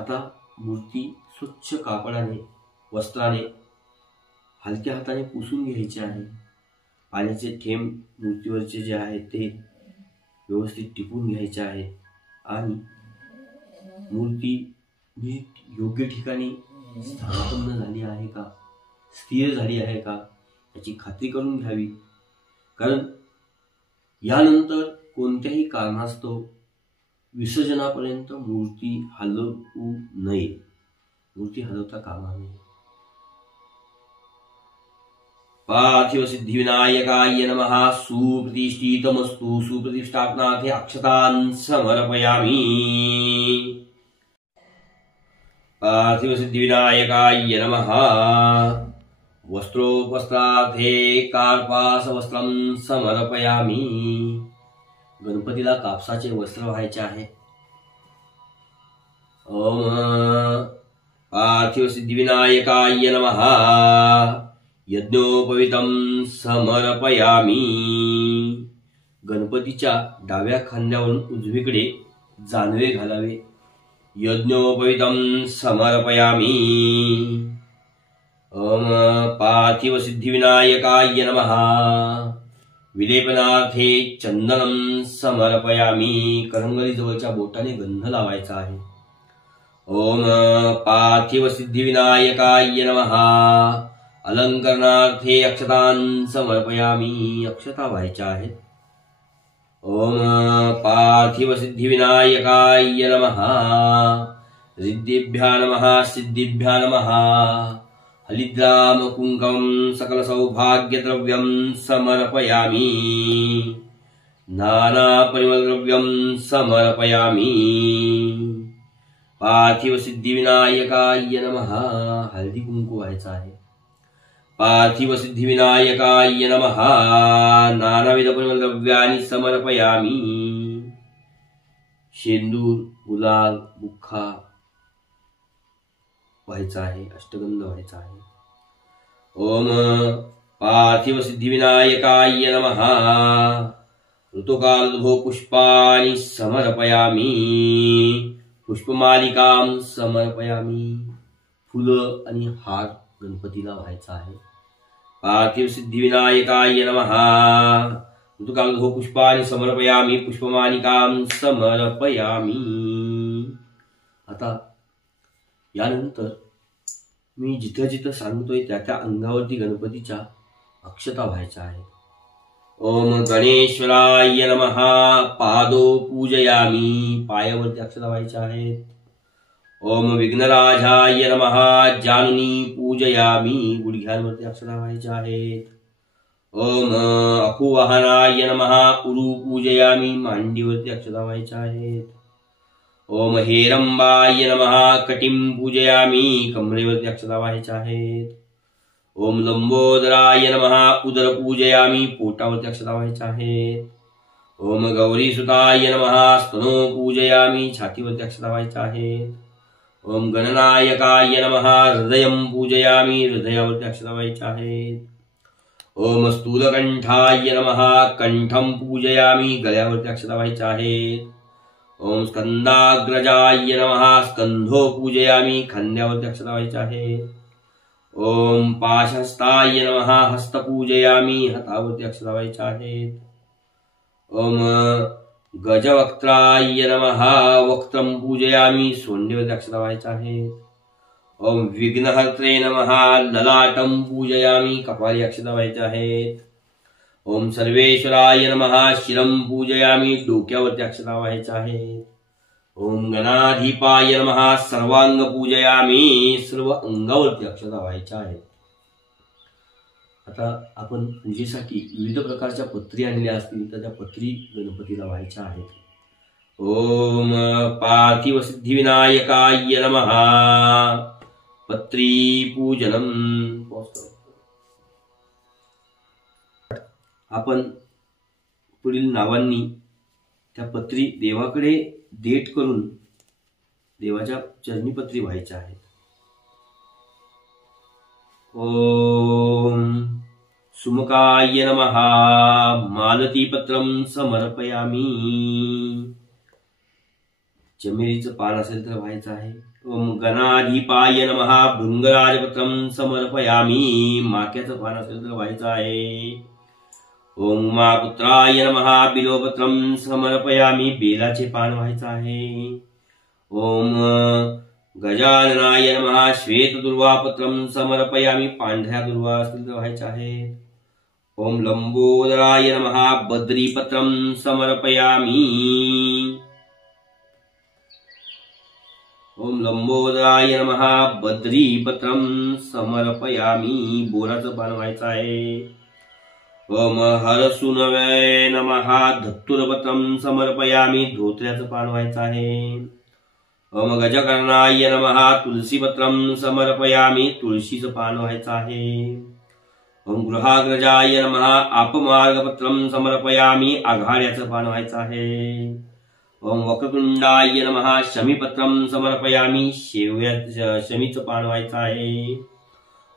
आता मूर्ती स्वच्छ कापडाने वस्त्राने हलक्या हाताने पुसून घ्यायचे आहे। पाण्याचे थेंब मूर्तीवरचे जे आहेत ते व्यवस्थित टिपून घ्यायचे आहेत आणि मूर्ती नीट योग्य ठिकाणी स्थानापन्न झाली आहे का स्थिर झाली आहे का याची खात्री करून घ्यावी। कारण यानंतर कोणत्याही कारणास्तव विसर्जनापर्यंत मूर्ती हलवू नये। मूर्ती हलवता कामा नये। पार्थिव सिद्धिविनायकाय नमः। सुप्रतिष्ठितमस्तु। सुप्रतिष्ठापनार्थे अक्षतान् समर्पयामि। पार्थिव सिद्धिविनायकाय नमः। वस्त्रोपस्त्रार्थे कार्पासवस्त्रं समर्पयामि। गणपतीला कापसाचे वस्त्र व्हायचे आहे। ओम पार्थिव सिद्धिविनायकाय नमः। यज्ञोपवीतं समर्पयामि। गणपतीच्या डाव्या खांद्यावरून उजवीकडे जानवे घालावे। यज्ञोपवीतं समर्पयामि। ओम पार्थिव सिद्धिविनायकाय नमः। विलेपनार्थे चंदनं समर्पयामि। करंगळी जवळच्या बोटाने गंध लावायचा आहे। ओम पार्थिव सिद्धिविनायकाय नमः। अलंकरणार्थे अक्षतान् समर्पयामि। अक्षता व्हायच्या आहेत। ओम पार्थिव सिद्धिविनायकाय नमः। रिद्धिभ्या नमः। सिद्धिभ्या नमः। हलिद्राम कुंकम सकल सौभाग्यद्रव्यं समर्पयामि। नाना परिमलद्रव्यं समर्पयामि। पार्थिव सिद्धिविनायकाय नमः। हळदी कुंकू व्हायचा आहे। पार्थिव सिद्धिविनायकाय नमः। नानाविध परिमलद्रव्यानि समर्पयामि। शेंदूर, गुलाल, बुक्का व्हायचा आहे, अष्टगंध व्हायचा आहे. ओम पार्थिव सिद्धिविनायकाय नमः. ऋतुकालोद्भव पुष्पाणि समर्पयामि. पुष्पमालिकां समर्पयामि. फुलं आणि हार गणपतीला व्हायचा आहे. पार्थिव सिद्धिविनायकाय नमः. ऋतुकालोद्भव पुष्पाणि समर्पयामि. पुष्पमालिकां समर्पयामि. आता यानंतर मी जिथं जिथं सांगतोय त्या त्या अंगावरती गणपतीच्या अक्षता व्हायच्या आहेत. ओम गणेश्वराय नमः. पादो पूजयामि. पायावरती अक्षता व्हायच्या आहेत. ओम विघ्नराजाय नमः. जानुनी पूजयामि. गुडघ्यांवरती अक्षता व्हायच्या आहेत. ओम अकुवाहनाय नमः. उरु पूजयामि. मांडीवरती अक्षता व्हायच्या आहेत. ओम हेरंबाय नमः. कटिं पूजयामि. कमरेवरती अक्षता व्हायच्या आहेत. ओम लंबोदराय नमः. उदर पूजयामि. पोटावरती अक्षता व्हायच्या आहेत. ओम गौरीसुताय नमः. स्तनो पूजयामि. छातीवरती अक्षता व्हायच्या आहेत. ओम गणनायकाय नमः. हृदयं पूजयामि. हृदयावरती अक्षता व्हायच्या आहेत. ओम स्थूलकंठाय नमः. कंठं पूजयामि. गळ्यावरती अक्षता व्हायच्या आहेत. ओम स्कंदाग्रजाय नमः. स्कंधो पूजयामि. खांद्यावरती अक्षता व्हायच्या आहेत. ओम पाशहस्ताय नमः. हस्त पूजयामि. हातावरती अक्षता व्हायच्या आहेत. ओम गजवक्त्राय नमः. वक्त्रं पूजयामि. सोंडेवरती अक्षता व्हायच्या आहेत. ओम विघ्नहर्त्रे नमः. ललाटं पूजयामि. कपाळी अक्षता व्हायच्या आहेत. ओम सर्वेश्वराय नमः. शिरं पूजयामि. डोक्यावरती अक्षता व्हायच्या आहेत. ओम गणाधिपाय नमः. सर्वांग पूजयामि. सर्व अंगावरती अक्षता व्हायच्या आहेत. आता आपण पूजेसाठी विविध प्रकारच्या पत्री आणल्या असतील तर त्या पत्री गणपतीला व्हायच्या आहेत. ओम पार्थिव सिद्धिविनायकाय नमः. पत्री पूजनम. आपण पुढील नावांनी त्या पत्री देवाकडे देठ करून देवाच्या चरणी पत्री व्हायच्या आहेत. ओम सुमुखाय नमः. मालतीपत्रं समर्पयामि. चमेलीचं पान असेल तर व्हायचं आहे. ओम गणाधिपाय नमः. भृंगराजपत्रं समर्पयामि. माक्याचं पान असेल तर व्हायचं आहे. ओम उमापुत्राय नमः. बिल्वपत्रं समर्पयामि. बेलाचे पान व्हायचं आहे. ओम गजाननाय नमः. श्वेतदुर्वापत्रं समर्पयामि. पांढऱ्या दुर्वा असतील तर व्हायच्या आहेत. ओम लंबोदराय नमः. बद्रीपत्रं समर्पयामि. ओम लंबोदराय नमः. बद्रीपत्रं समर्पयामि. बोराचं पान व्हायचं आहे. ओम हरसुनवे नमः. धत्तुरपत्रं समर्पयामि. धोत्र्याचं पान व्हायचं आहे. ओम गजकर्णाय नमः. तुलसीपत्रं समर्पयामि. तुळशीचं पान व्हायचं आहे. ओम गृहाग्रजाय नमः. आपमार्गपत्रं समर्पयामि. आघाड्याचं पान व्हायचं आहे. ओम वक्रतुंडाय नमः. शमीपत्रं समर्पयामि. शमीचं पान व्हायचं आहे.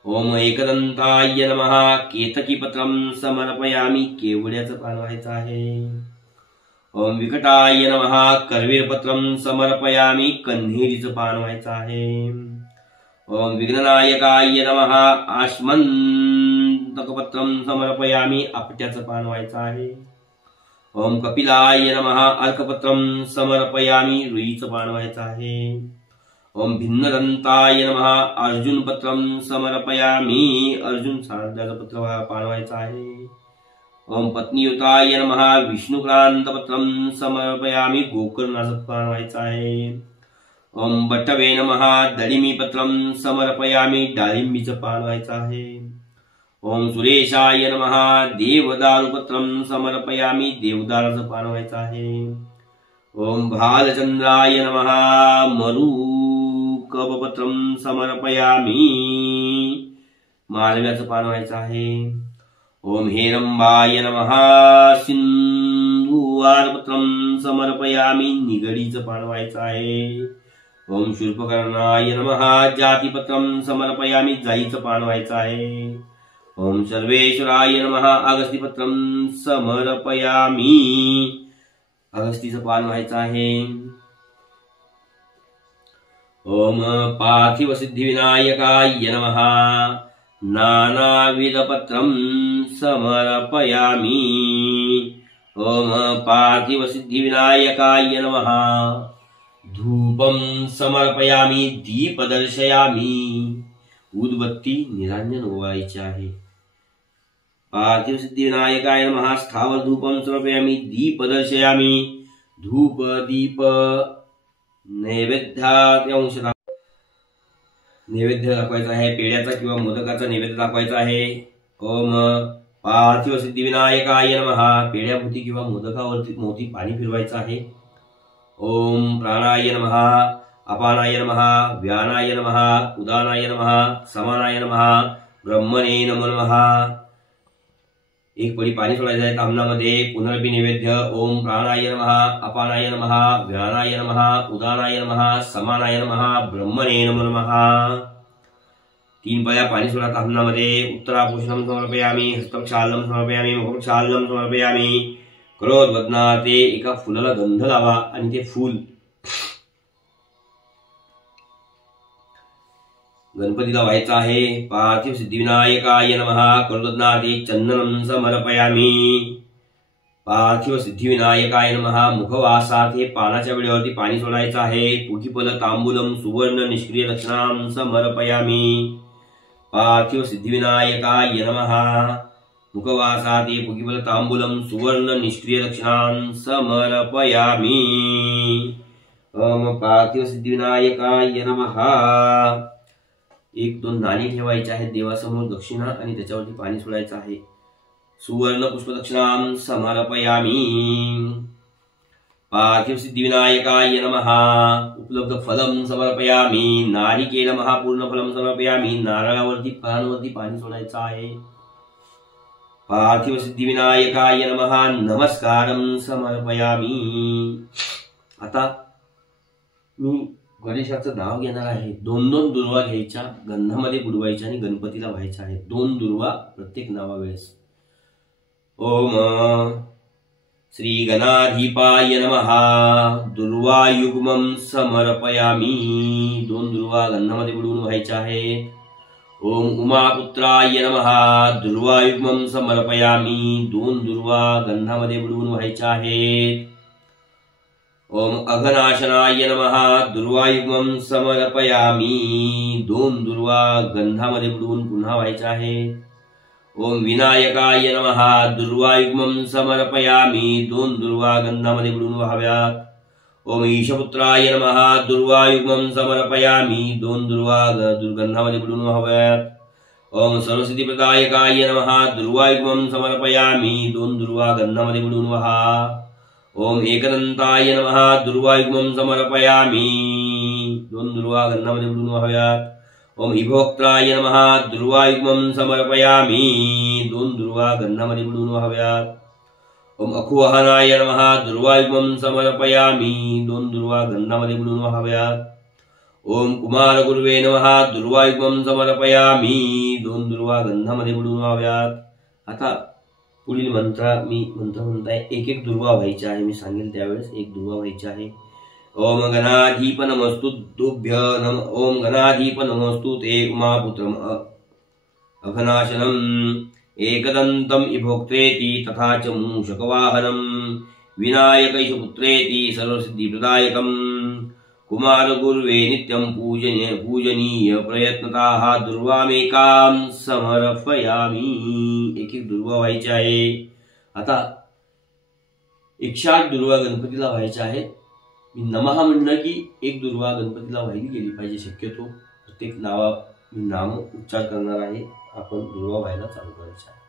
ओम एकदंताय नमः. केतकीपत्रं समर्पयामि. केवड्याचं पान व्हायचं आहे. ओम विकटाय नमः. करवीरपत्रं समर्पयामि. कन्हेरीचं पान व्हायचं आहे. ओम विघ्ननायकाय नमः. आश्मंतकपत्रं समर्पयामि. आपट्याचं पान व्हायचं आहे. ओम कपिलाय नमः. अर्कपत्रं समर्पयामि. रुईचं पान व्हायचं आहे. ओम भिन्नदंताय नमः. अर्जुनपत्रं समर्पयामि. अर्जुन सारध्याचं पत्र पान व्हायचं आहे. ओम पत्नीयुताय नमः. विष्णुक्रांतपत्रं समर्पयामि. गोकर्णाचं पान व्हायचं आहे. ओम बटवे नमः. दळिमीपत्रं समर्पयामि. डाळिंबीचं पान व्हायचं आहे. ओम सुरेशाय नमः. देवदारुपत्रं समर्पयामि. देवदाराचं पान व्हायचं आहे. ओम भालचंद्राय नमः. मरुकपत्रं समर्पयामि. मालव्याचं पान व्हायचं आहे. ओम हेरंबाय नमः. सिंधू सुवारपत्रं समर्पयामी, निगडीचं पान व्हायचं आहे. ओम शूर्पकर्णाय नमः, जातीपत्रं समर्पयामी, जाईचं पान व्हायचं आहे. ओम सर्वेश्वराय नमः, अगस्तीपत्रं समर्पयामी, अगस्तीचं पान व्हायचं आहे. ओम पार्थिव सिद्धिविनायकाय नमः, नानाविधपत्रं समर्पयामी. ओम पार्थिव सिद्धिविनायकाय नमः, धूपं समर्पयामी, दीप दर्शयामी, उदबत्ती निरांजन ओवाळायचे आहे. पार्थिव सिद्धिविनायकाय नमः, स्थावर धूपं समर्पयामी, दीप दर्शयामी, धूप दीप नैवेद्य दाखवायचा आहे. पेढ्याचा किंवा मोदकाचा नैवेद्य दाखवायचा आहे. ओम पार्थिव सिद्धिविनायकाय नमः, पेढ्याभोवती किंवा मोदकावरती मोती पाणी फिरवायचं आहे. ओम प्राणाय नमः, अपानाय नमः, व्यानाय नमः, उदानाय नमः, समानाय नमः, ब्रह्मणे नमो नमः. एक पळी पाणी सोडायचं आहे ताम्हणामध्ये. पुनरपि नैवेद्य. ओम प्राणाय नमः, अपानाय नमः, व्यानाय नमः, उदानाय नमः, समानाय नमः, ब्रह्मणे नमो नमः. 3 पळ्या पाणी सोडा ताम्हणामध्ये. उत्तरापुरुषं समर्पयामी, हस्तप्रक्षालनं समर्पयामी, मुखप्रक्षालनं समर्पयामी. करोद्वदनाते, एका फुलाला गंध लावा आणि ते फूल गणपतीला व्हायचं आहे. पार्थिव सिद्धिविनायकाय नमः, करोद्वदनाते चंदनं समर्पयामी. पार्थिव सिद्धिविनायकाय नमः, मुखवासात हे पानाच्या वेळेवरती पाणी सोडायचं आहे. पुखीफल तांबूलम सुवर्ण निष्क्रिय दक्षिणां समर्पयामी. पार्थिव सिद्धिविनायकाय नमः, मुखवासात हे पुखीफल तांबूलम सुवर्ण निष्क्रिय दक्षिणां समर्पयामी. ओम पार्थिव सिद्धिविनायकाय नमः. 1-2 नाणी ठेवायची आहेत देवासमोर दक्षिणा आणि त्याच्यावरती पाणी सोडायचं आहे. सुवर्ण पुष्पदक्षिणां समर्पयामी. पार्थिव सिद्धिविनायकाय नमः, उपलब्ध फलं समर्पयामी. नारिकेल महापूर्ण फलं समर्पयामी, नारळावरती फळांवरती पाणी सोडायचं आहे. पार्थिव सिद्धिविनायकाय नमः, नमस्कारं समर्पयामी. आता मी गणेशाचं नाव घेणार आहे. 2-2 दुर्वा घ्यायच्या, गंधामध्ये बुडवायच्या आणि गणपतीला व्हायच्या आहेत. 2 दुर्वा प्रत्येक नावावेळेस. ओम श्री गणाधिपाय नमः, दुर्वायुग्मं समर्पयामी. 2 दुर्वा गंधामध्ये बुडवून व्हायच्या आहेत. ओम उमापुत्राय नमः, दुर्वायुग्मं समर्पयामी. 2 दुर्वा गंधामध्ये बुडवून व्हायच्या आहेत. ओम अघनाशनाय नमः, दुर्वायुग्मं समर्पयामी. 2 दुर्वा गंधामध्ये बुडवून पुन्हा व्हायच्या आहेत. ओम विनायकाय नमः, दुर्वायुग्मं समर्पयामी. 2 दुर्वा गंधामध्ये बुडवून व्हाव्यात. ओम ईशपुत्राय नमः, दुर्वायुग्मं समर्पयामी. 2 दुर्वा गंधामध्ये बुडवून व्हाव्यात. ओम सर्वसिद्धिप्रदायकाय नमः, दुर्वायुग्मं समर्पयामी. 2 दुर्वा गंधामध्ये बुडवून व्हा. ओम एकदंताय नमः, दुर्वायुग्मं समर्पयामी. 2 दुर्वा गंधामध्ये बुडवून व्हाव्यात. ओम विभोक्त्राय नमः, दुर्वायुग्मं समर्पयामी. 2 दुर्वा गंधामध्ये बुडवून व्हाव्यात. ओम अखुवहनाय नमः, दुर्वायुग्मं समर्पयामी. 2 दुर्वा गंधामध्ये बुडवून व्हाव्यात. ओम कुमारगुरुवे नमः, दुर्वायुग्मं समर्पयामी. 2 दुर्वा गंधामध्ये बुडवून व्हाव्यात. आता पुढील मंत्र म्हणताय. 1-1 दुर्वा व्हायची आहे. मी सांगेल त्यावेळेस 1 दुर्वा व्हायची आहे. ओम गणाधिप नमस्तु तुभ्य नम. ओम गणाधिप नमस्तु ते उमापुत्रम अघनाशनम. एकदंतम इभोक्त्रेति तथा च मूषकवाहनम. विनायकैशपुत्रेति सर्वसिद्धिप्रदायकम. कुमारगुर्वे नित्यं पूजनीय प्रयत्नताः दुर्वामेकां समर्पयामी. 1-1 दुर्वा व्हायची आहे. आता 108 दुर्वा गणपतीला व्हायच्या आहेत. मी नमः म्हणलं की 1 दुर्वा गणपतीला व्हायला गेली पाहिजे. शक्यतो प्रत्येक मी नाम उच्चार करणार आहे. आपण दुर्वा व्हायला चालू करायचं आहे.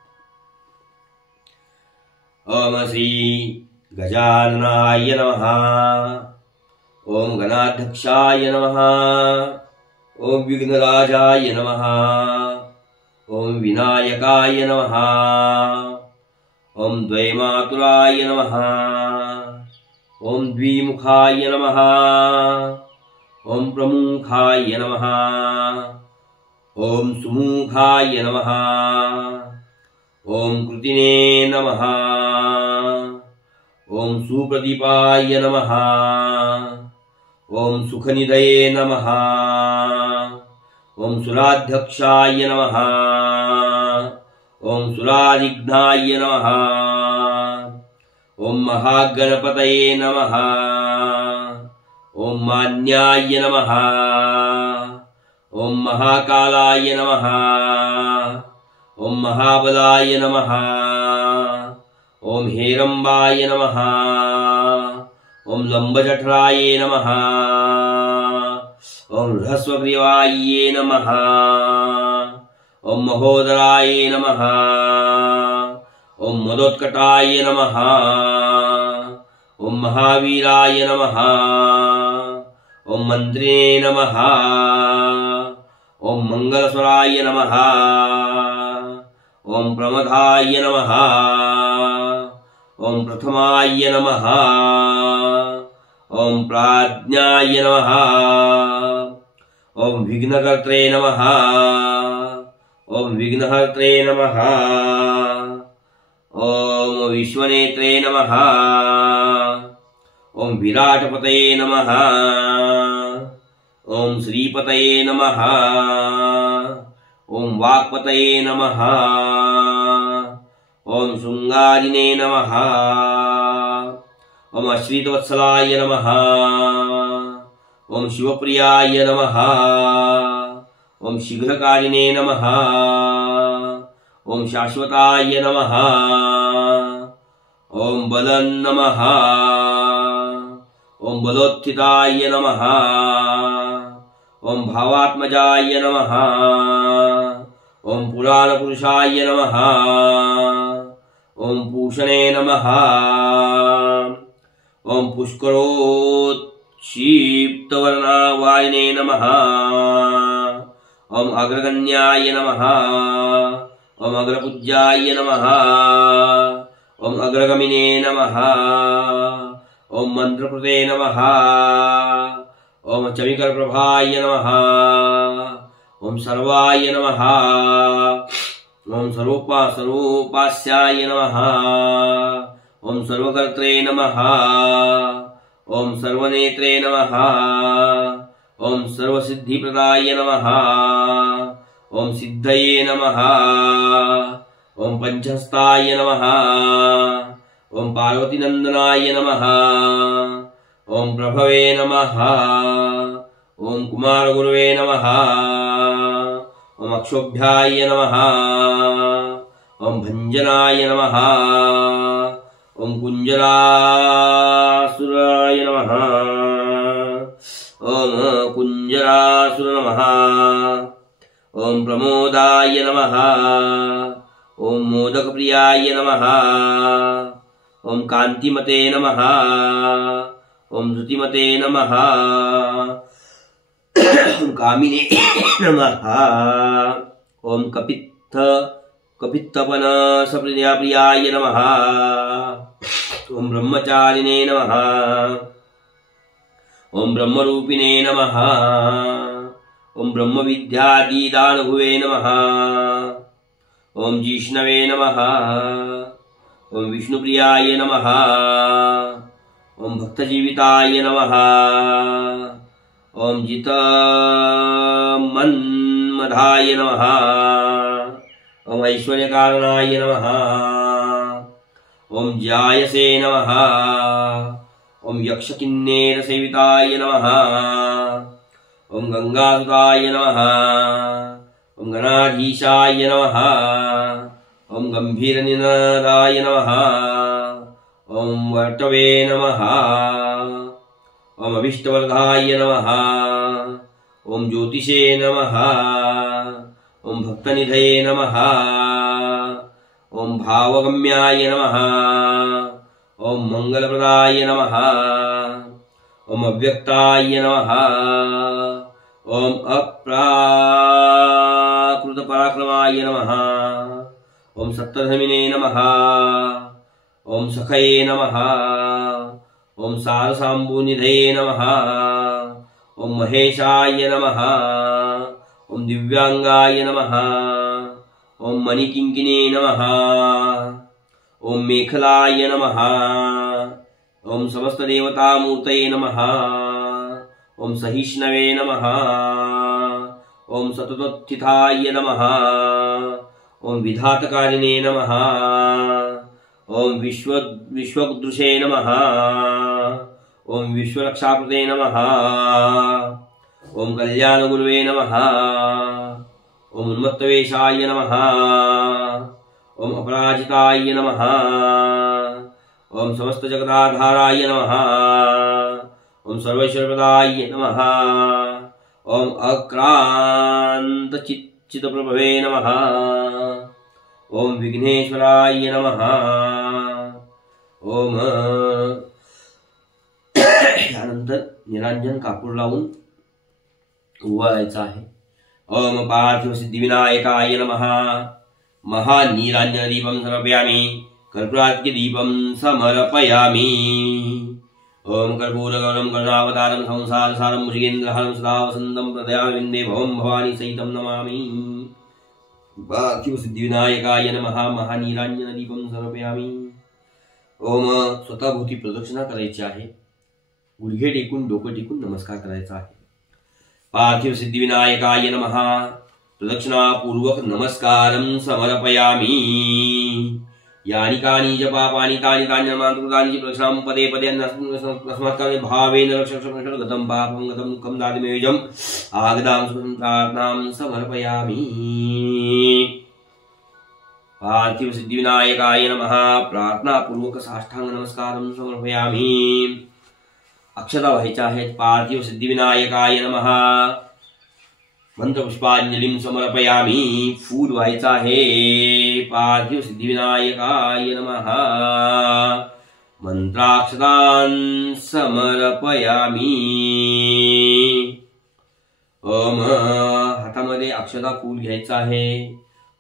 ओम श्री गजाननाय नमः. ओम गणाध्यक्षाय नमः. ओम विघ्नराजाय नमः. ओम विनायकाय नमः. ओम द्वैमातुराय नमः. ओम द्विमुखाय नमः। ओम प्रमुखाय नमः। ओम सुमुखाय नमः। ओम कृतिने नमः। ओम सुप्रदीपाय नमः। ओम सुखनिधये नमः। ओम सुराध्यक्षाय नमः। ओम सुरादिघ्नाय नमः। ओम महागणपतये नमः। ओम मान्याय नमः। ओम महाकालाय नमः। ओम महाबलाय नमः। ओम हेरंबाय नमः। ओम लंबजठराय नमः। ओम ह्रस्वग्रीवाय नमः। ओम महोदराय नमः। ओम मदोत्कटाय नमः। ओम महावीराय नमः। ओम मंत्रिणे नमः। ओम मंगलस्वराय नमः। ओम प्रमदाय नमः। ओम प्रथमाय नमः। ओम प्राज्ञाय नमः। ओम विघ्नकर्त्रे नमः। ओम विघ्नहर्त्रे नमः। ओम विश्वनेत्रे नमः। ओम विराटपतये नमः। ओम श्रीपतये नमः। ओम वाक्पतये नमः। ओम शृंगारिणे नमः। ओम अश्रितवत्सलाय नमः। ओम शिवप्रियाय नमः। ओम शीघ्रकारिणे नमः। ओम शाश्वताय नमः। ओम बलं नमः। ओम बलोत्थिताय नमः। ओम भावात्मजाय नमः। ओम पुराणपुरुषाय नमः। ओम पूषणे नमः। ओम पुष्करोत्क्षिप्तवर्णावारिणे नमः। ओम अग्रगण्याय नमः। ओम अग्रपूज्याय नमः। ओम अग्रगमिने नमः। ओम मंत्रकृते नमः। ओम चमिकरप्रभाय नमः। ओम सर्वाय नमः। ओम सर्वोपास्याय नमः। ओम सर्वकर्त्रे नमः। ओम सर्वनेत्रे नमः। ओम सर्वसिद्धिप्रदाय नमः। ओम सिद्धये नमः। ओम पंचहस्ताय नमः। ओम पार्वतीनंदनाय नमः। ओम प्रभवे नमः। ओम कुमारगुरवे नमः। ओम अक्षोभ्याय नमः। ओम भंजनाय नमः। ओम कुंजलासुराय नमः। ओम कुंजलासुर नमः। ओम प्रमोदाय नमः। ओम मोदकप्रियाय नमः। ओम कांतिमते नमः। ओम धृतिमते नमः। ओम कामिने नमः। ओम कपित्तपन सप्रियाय नमः। ओम ब्रह्मचारिणे नमः। ओम ब्रह्मरूपिणे नमः। ओम ब्रह्मविद्यादिदानभुवे नमः। ओम जिष्णवे नमः। ओम विष्णुप्रियाय नमः। ओम भक्तजीविताय नमः। ओम जितमन्मधाय नमः। ओम ऐश्वर्यकारणाय नमः। ओम जायसे नमः। ओम यक्षकिन्नेरसेविताय नमः। ओम गंगासुताय नमः। ओम गणाधीशाय नमः। ओम गंभीरनिनादाय नमः। ओम वर्तवे नमः। ओम अभीष्टवर्धाय नमः। ओम ज्योतिषे नमः। ओम भक्तनिधये नमः। ओम भावगम्याय नमः। ओम मंगलप्रदाय नमः। ओम अव्यक्ताय नमः। ओम अप्राकृतपराक्रमाय नमः। ओम सप्तधमिने नमः। ओम सखये नमः। ओम सारसाम्बुनिधये नमः। ओम महेशाय नमः। ओम दिव्यांगाय नमः। ओम मणिकिंकिने नमः। ओम मेखलाय नमः। ओम समस्त देवता मूर्तये नमः। ओम सहिष्णवे नमः। ओम सततोत्थिताय नमः। ओम विधातकारिणे नमः। ओम विश्वदृशे नमः। ओम विश्वरक्षाकृते नमः। ओम कल्याणगुरुवे नमः। ओम उन्मत्तवेशाय नमः। ओम अपराजिताय नमः। ओम समस्त जगदाधाराय नमः। ओम सर्वैश्वर्यप्रदाय नमः। ओम अक्रांत चित्तप्रभवे नमः। ओम विघ्नेश्वराय नमः। ओम यानंतर निरांजन कापूर लावून उवाळायचं आहे। ओम पार्थिव सिद्धिविनायकाय नमः। महानीरांजनदीपं समर्पयामि। कर्पूरार्घ्यदीपं समर्पयामि। ओम कर्पूरगौरं करुणावतारं संसारसारं मुषिगेन्द्रहारं सदा वसन्तं हृदयारविन्दे भवं भवानी सहितं नमामि। पार्थिव सिद्धिविनायकाय नमः। महानीरांजनदीपं समर्पयामि। ओम स्वतःभोवती प्रदक्षिणा करायची आहे। गुडघे टेकून डोकं टेकून नमस्कार करायचा आहे। पार्थिव सिद्धिविनायकाय नमः। प्रदक्षिणापूर्वक नमस्कारं समर्पयामि। यानि कानि च पापानि तानि तान्यमान्तकृतानि च प्रदक्षिणां पदे पदे अस्मत्कार्ये भावेन रक्षकं गतं पापं गतं दुःखं दादिमेजम् आगतां सुखं प्रार्थनां समर्पयामि। पार्थिव सिद्धिविनायकाय नमः। प्रार्थनापूर्वक साष्टांग नमस्कारं समर्पयामि। अक्षता व्हायच्या आहेत। पार्थिव सिद्धिविनायकाय नमः। मंत्रपुष्पांजलिं समर्पयामि। फूल व्हायचं आहे। पार्थिव सिद्धिविनायकाय नमः। मंत्राक्षतां समर्पयामि। ओम हातामध्ये अक्षता फूल घ्यायचं आहे।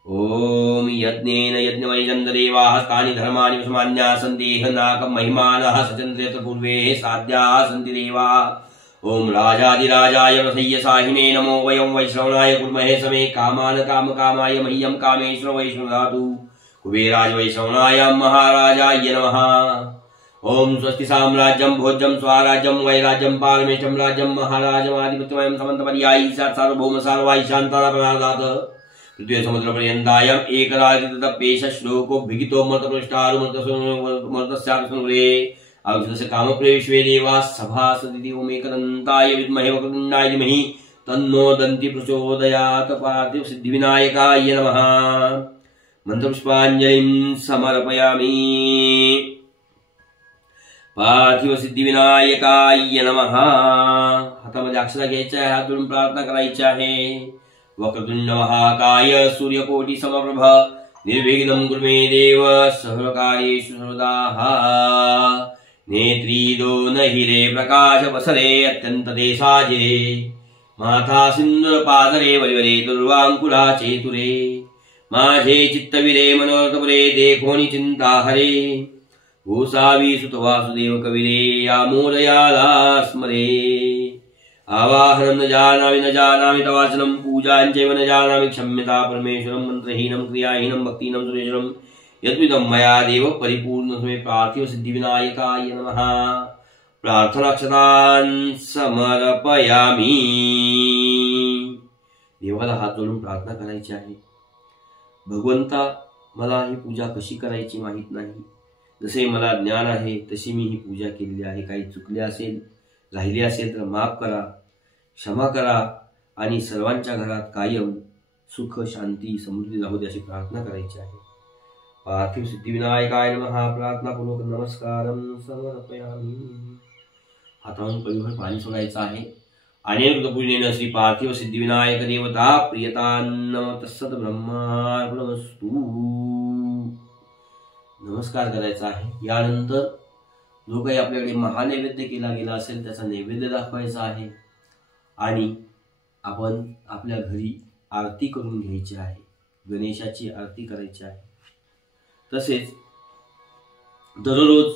ओम यज्ञेन यज्ञवैजन्तदेवाः तानि धर्माणि वसमान्याः सन्ति नाकं महिमानः सचन्द्रेत पूर्वे साध्याः सन्ति देवाः। ओम राजाधिराजाय वसय्यसाहिने नमो वयं वैश्रवणाय कुर्महे समे कामान कामकामाय मह्यं कामेश्वर वैष्णवधातु कुबेराज वैश्रवणाय महाराजाय नमः। ओम स्वस्ति साम्राज्यं भोज्यं स्वराज्यं वैराज्यं पारमेष्ठं राज्यं महाराजमाधिपत्यमयं समन्तपर्यायी सार्वभौम सार्वायि शान्तारापराधात् पृथ्वी समुद्रपर्यन्तायम् एकराजितपेश श्लोको भिगितो मर्तस्यात्मसंग्रे अग्निस्य कामप्रेष्वे देवाः सभासदिति ओमेकदन्ताय विद्महे वक्रतुण्डाय धीमहि तन्नो दन्ति प्रचोदयात्। पार्थिव सिद्धिविनायकाय नमः। मंत्रपुष्पांजलिं समर्पयामि। पार्थिव सिद्धिविनायकाय नमः। हातामध्ये अक्षता घ्यायच्या आहे। हात जोडून प्रार्थना करायची आहे। वक्रतुंड महाकाय सूर्यकोटि समप्रभ निर्विघ्नं कुरु मे देव सर्वकार्येषु सर्वदा। नेत्री दोन हिरे प्रकाश वसरे अत्यंत देशाजे माथा सिंदूर पादरे वरिवरे दुर्वांकुरा चेतुरे माझे चित्तविरे मनोरथपुरे देखोनि चिंता हरे गोसावी सुत वासुदेव कविरे आमोदयाला स्मरे आवाहनं न जानामि तवाचनं पूजाञ्चैव न जानामि क्षम्यता परमेश्वरं मंत्रहीनं क्रियाहीनं भक्तिहीनं सुरेश्वरं यद्विदं मया देव परिपूर्णस्मै। पार्थिव सिद्धिविनायकाय नमः। प्रार्थनाक्षतां समर्पयामि। देवाला हात जोडून प्रार्थना करायची आहे। भगवंता मला ही पूजा कशी करायची माहित नाही। जसे मला ज्ञान आहे तशी मी ही पूजा केलेली आहे। काही चुकले असेल राहिले असेल तर माफ करा, क्षमा करा आणि सर्वांच्या घरात कायम सुख शांती समृद्धी राहू दे अशी प्रार्थना करायची आहे। पार्थिव सिद्धिविनायकाय नमः। प्रार्थनापूर्वक नमस्कारं समर्पयामि। हातावरून परिभर पाणी सोडायचं आहे। अनेक पूजनेन श्री पार्थिव सिद्धिविनायक देवता प्रियतान्न तत्सत ब्रह्मार्पणमस्तु नमस्कार करायचा आहे। यानंतर जो काही आपल्याकडे महानैवेद्य केला गेला असेल त्याचा नैवेद्य दाखवायचा आहे आणि आपण आपल्या घरी आरती करून घ्यायची आहे। गणेशाची आरती करायची आहे। तसेच दररोज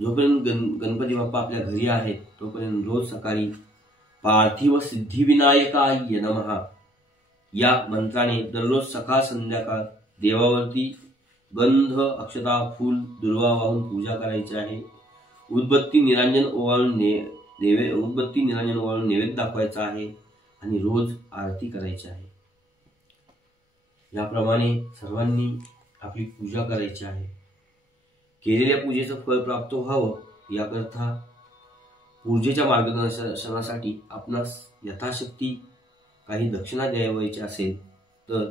जोपर्यंत गणपती बाप्पा आपल्या घरी आहेत तोपर्यंत रोज सकाळी पार्थिव सिद्धिविनायकाय नमः या मंत्राने दररोज सकाळ संध्याकाळ देवावरती गंध, अक्षता, फूल, दुर्वा वाहून पूजा करायची आहे. उदबत्ती निरांजन ओवाळून नैवेद्य दाखवायचा आहे आणि रोज आरती करायची आहे. याप्रमाणे सर्वांनी आपली पूजा करायची आहे. केलेल्या पूजेचं फळ प्राप्त व्हावं याकरता पूजेच्या मार्गदर्शनासाठी आपणास यथाशक्ती काही दक्षिणा द्यावयाची असेल तर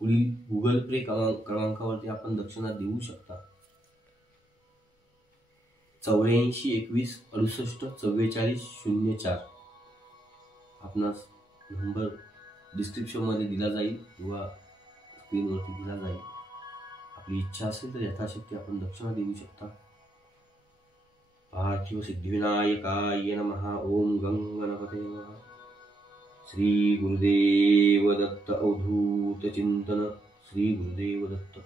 पुढील गुगल पे क्रमांकावरती आपण दक्षिणा देऊ शकता. 84 21 68 44 04 आपणास नंबर डिस्क्रिप्शन मध्ये दिला जाईल किंवा स्क्रीनवरती दिला जाईल. आपली इच्छा असेल तर यथाशक्ती आपण दक्षिणा देऊ शकता. पार्थिव सिद्धिविनायकाय नमः. ओम गं गणपते नमः. श्री गुरुदेव दत्त. अवधूत चिंतन. श्री गुरुदेव दत्त.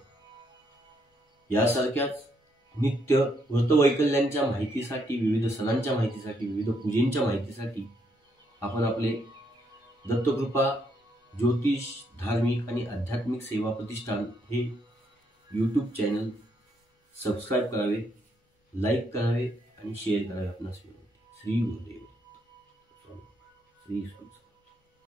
यासारख्याच नित्य व्रतवैकल्यांच्या माहितीसाठी, विविध सणांच्या माहितीसाठी, विविध पूजेंच्या माहितीसाठी आपण आपले दत्तकृपा ज्योतिष, धार्मिक आणि आध्यात्मिक सेवा प्रतिष्ठान हे यूट्यूब चॅनल सबस्क्राईब करावे, लाईक करावे आणि शेअर करावे. आपणास विनंती. श्री गुरुदेव. श्री स्वामी.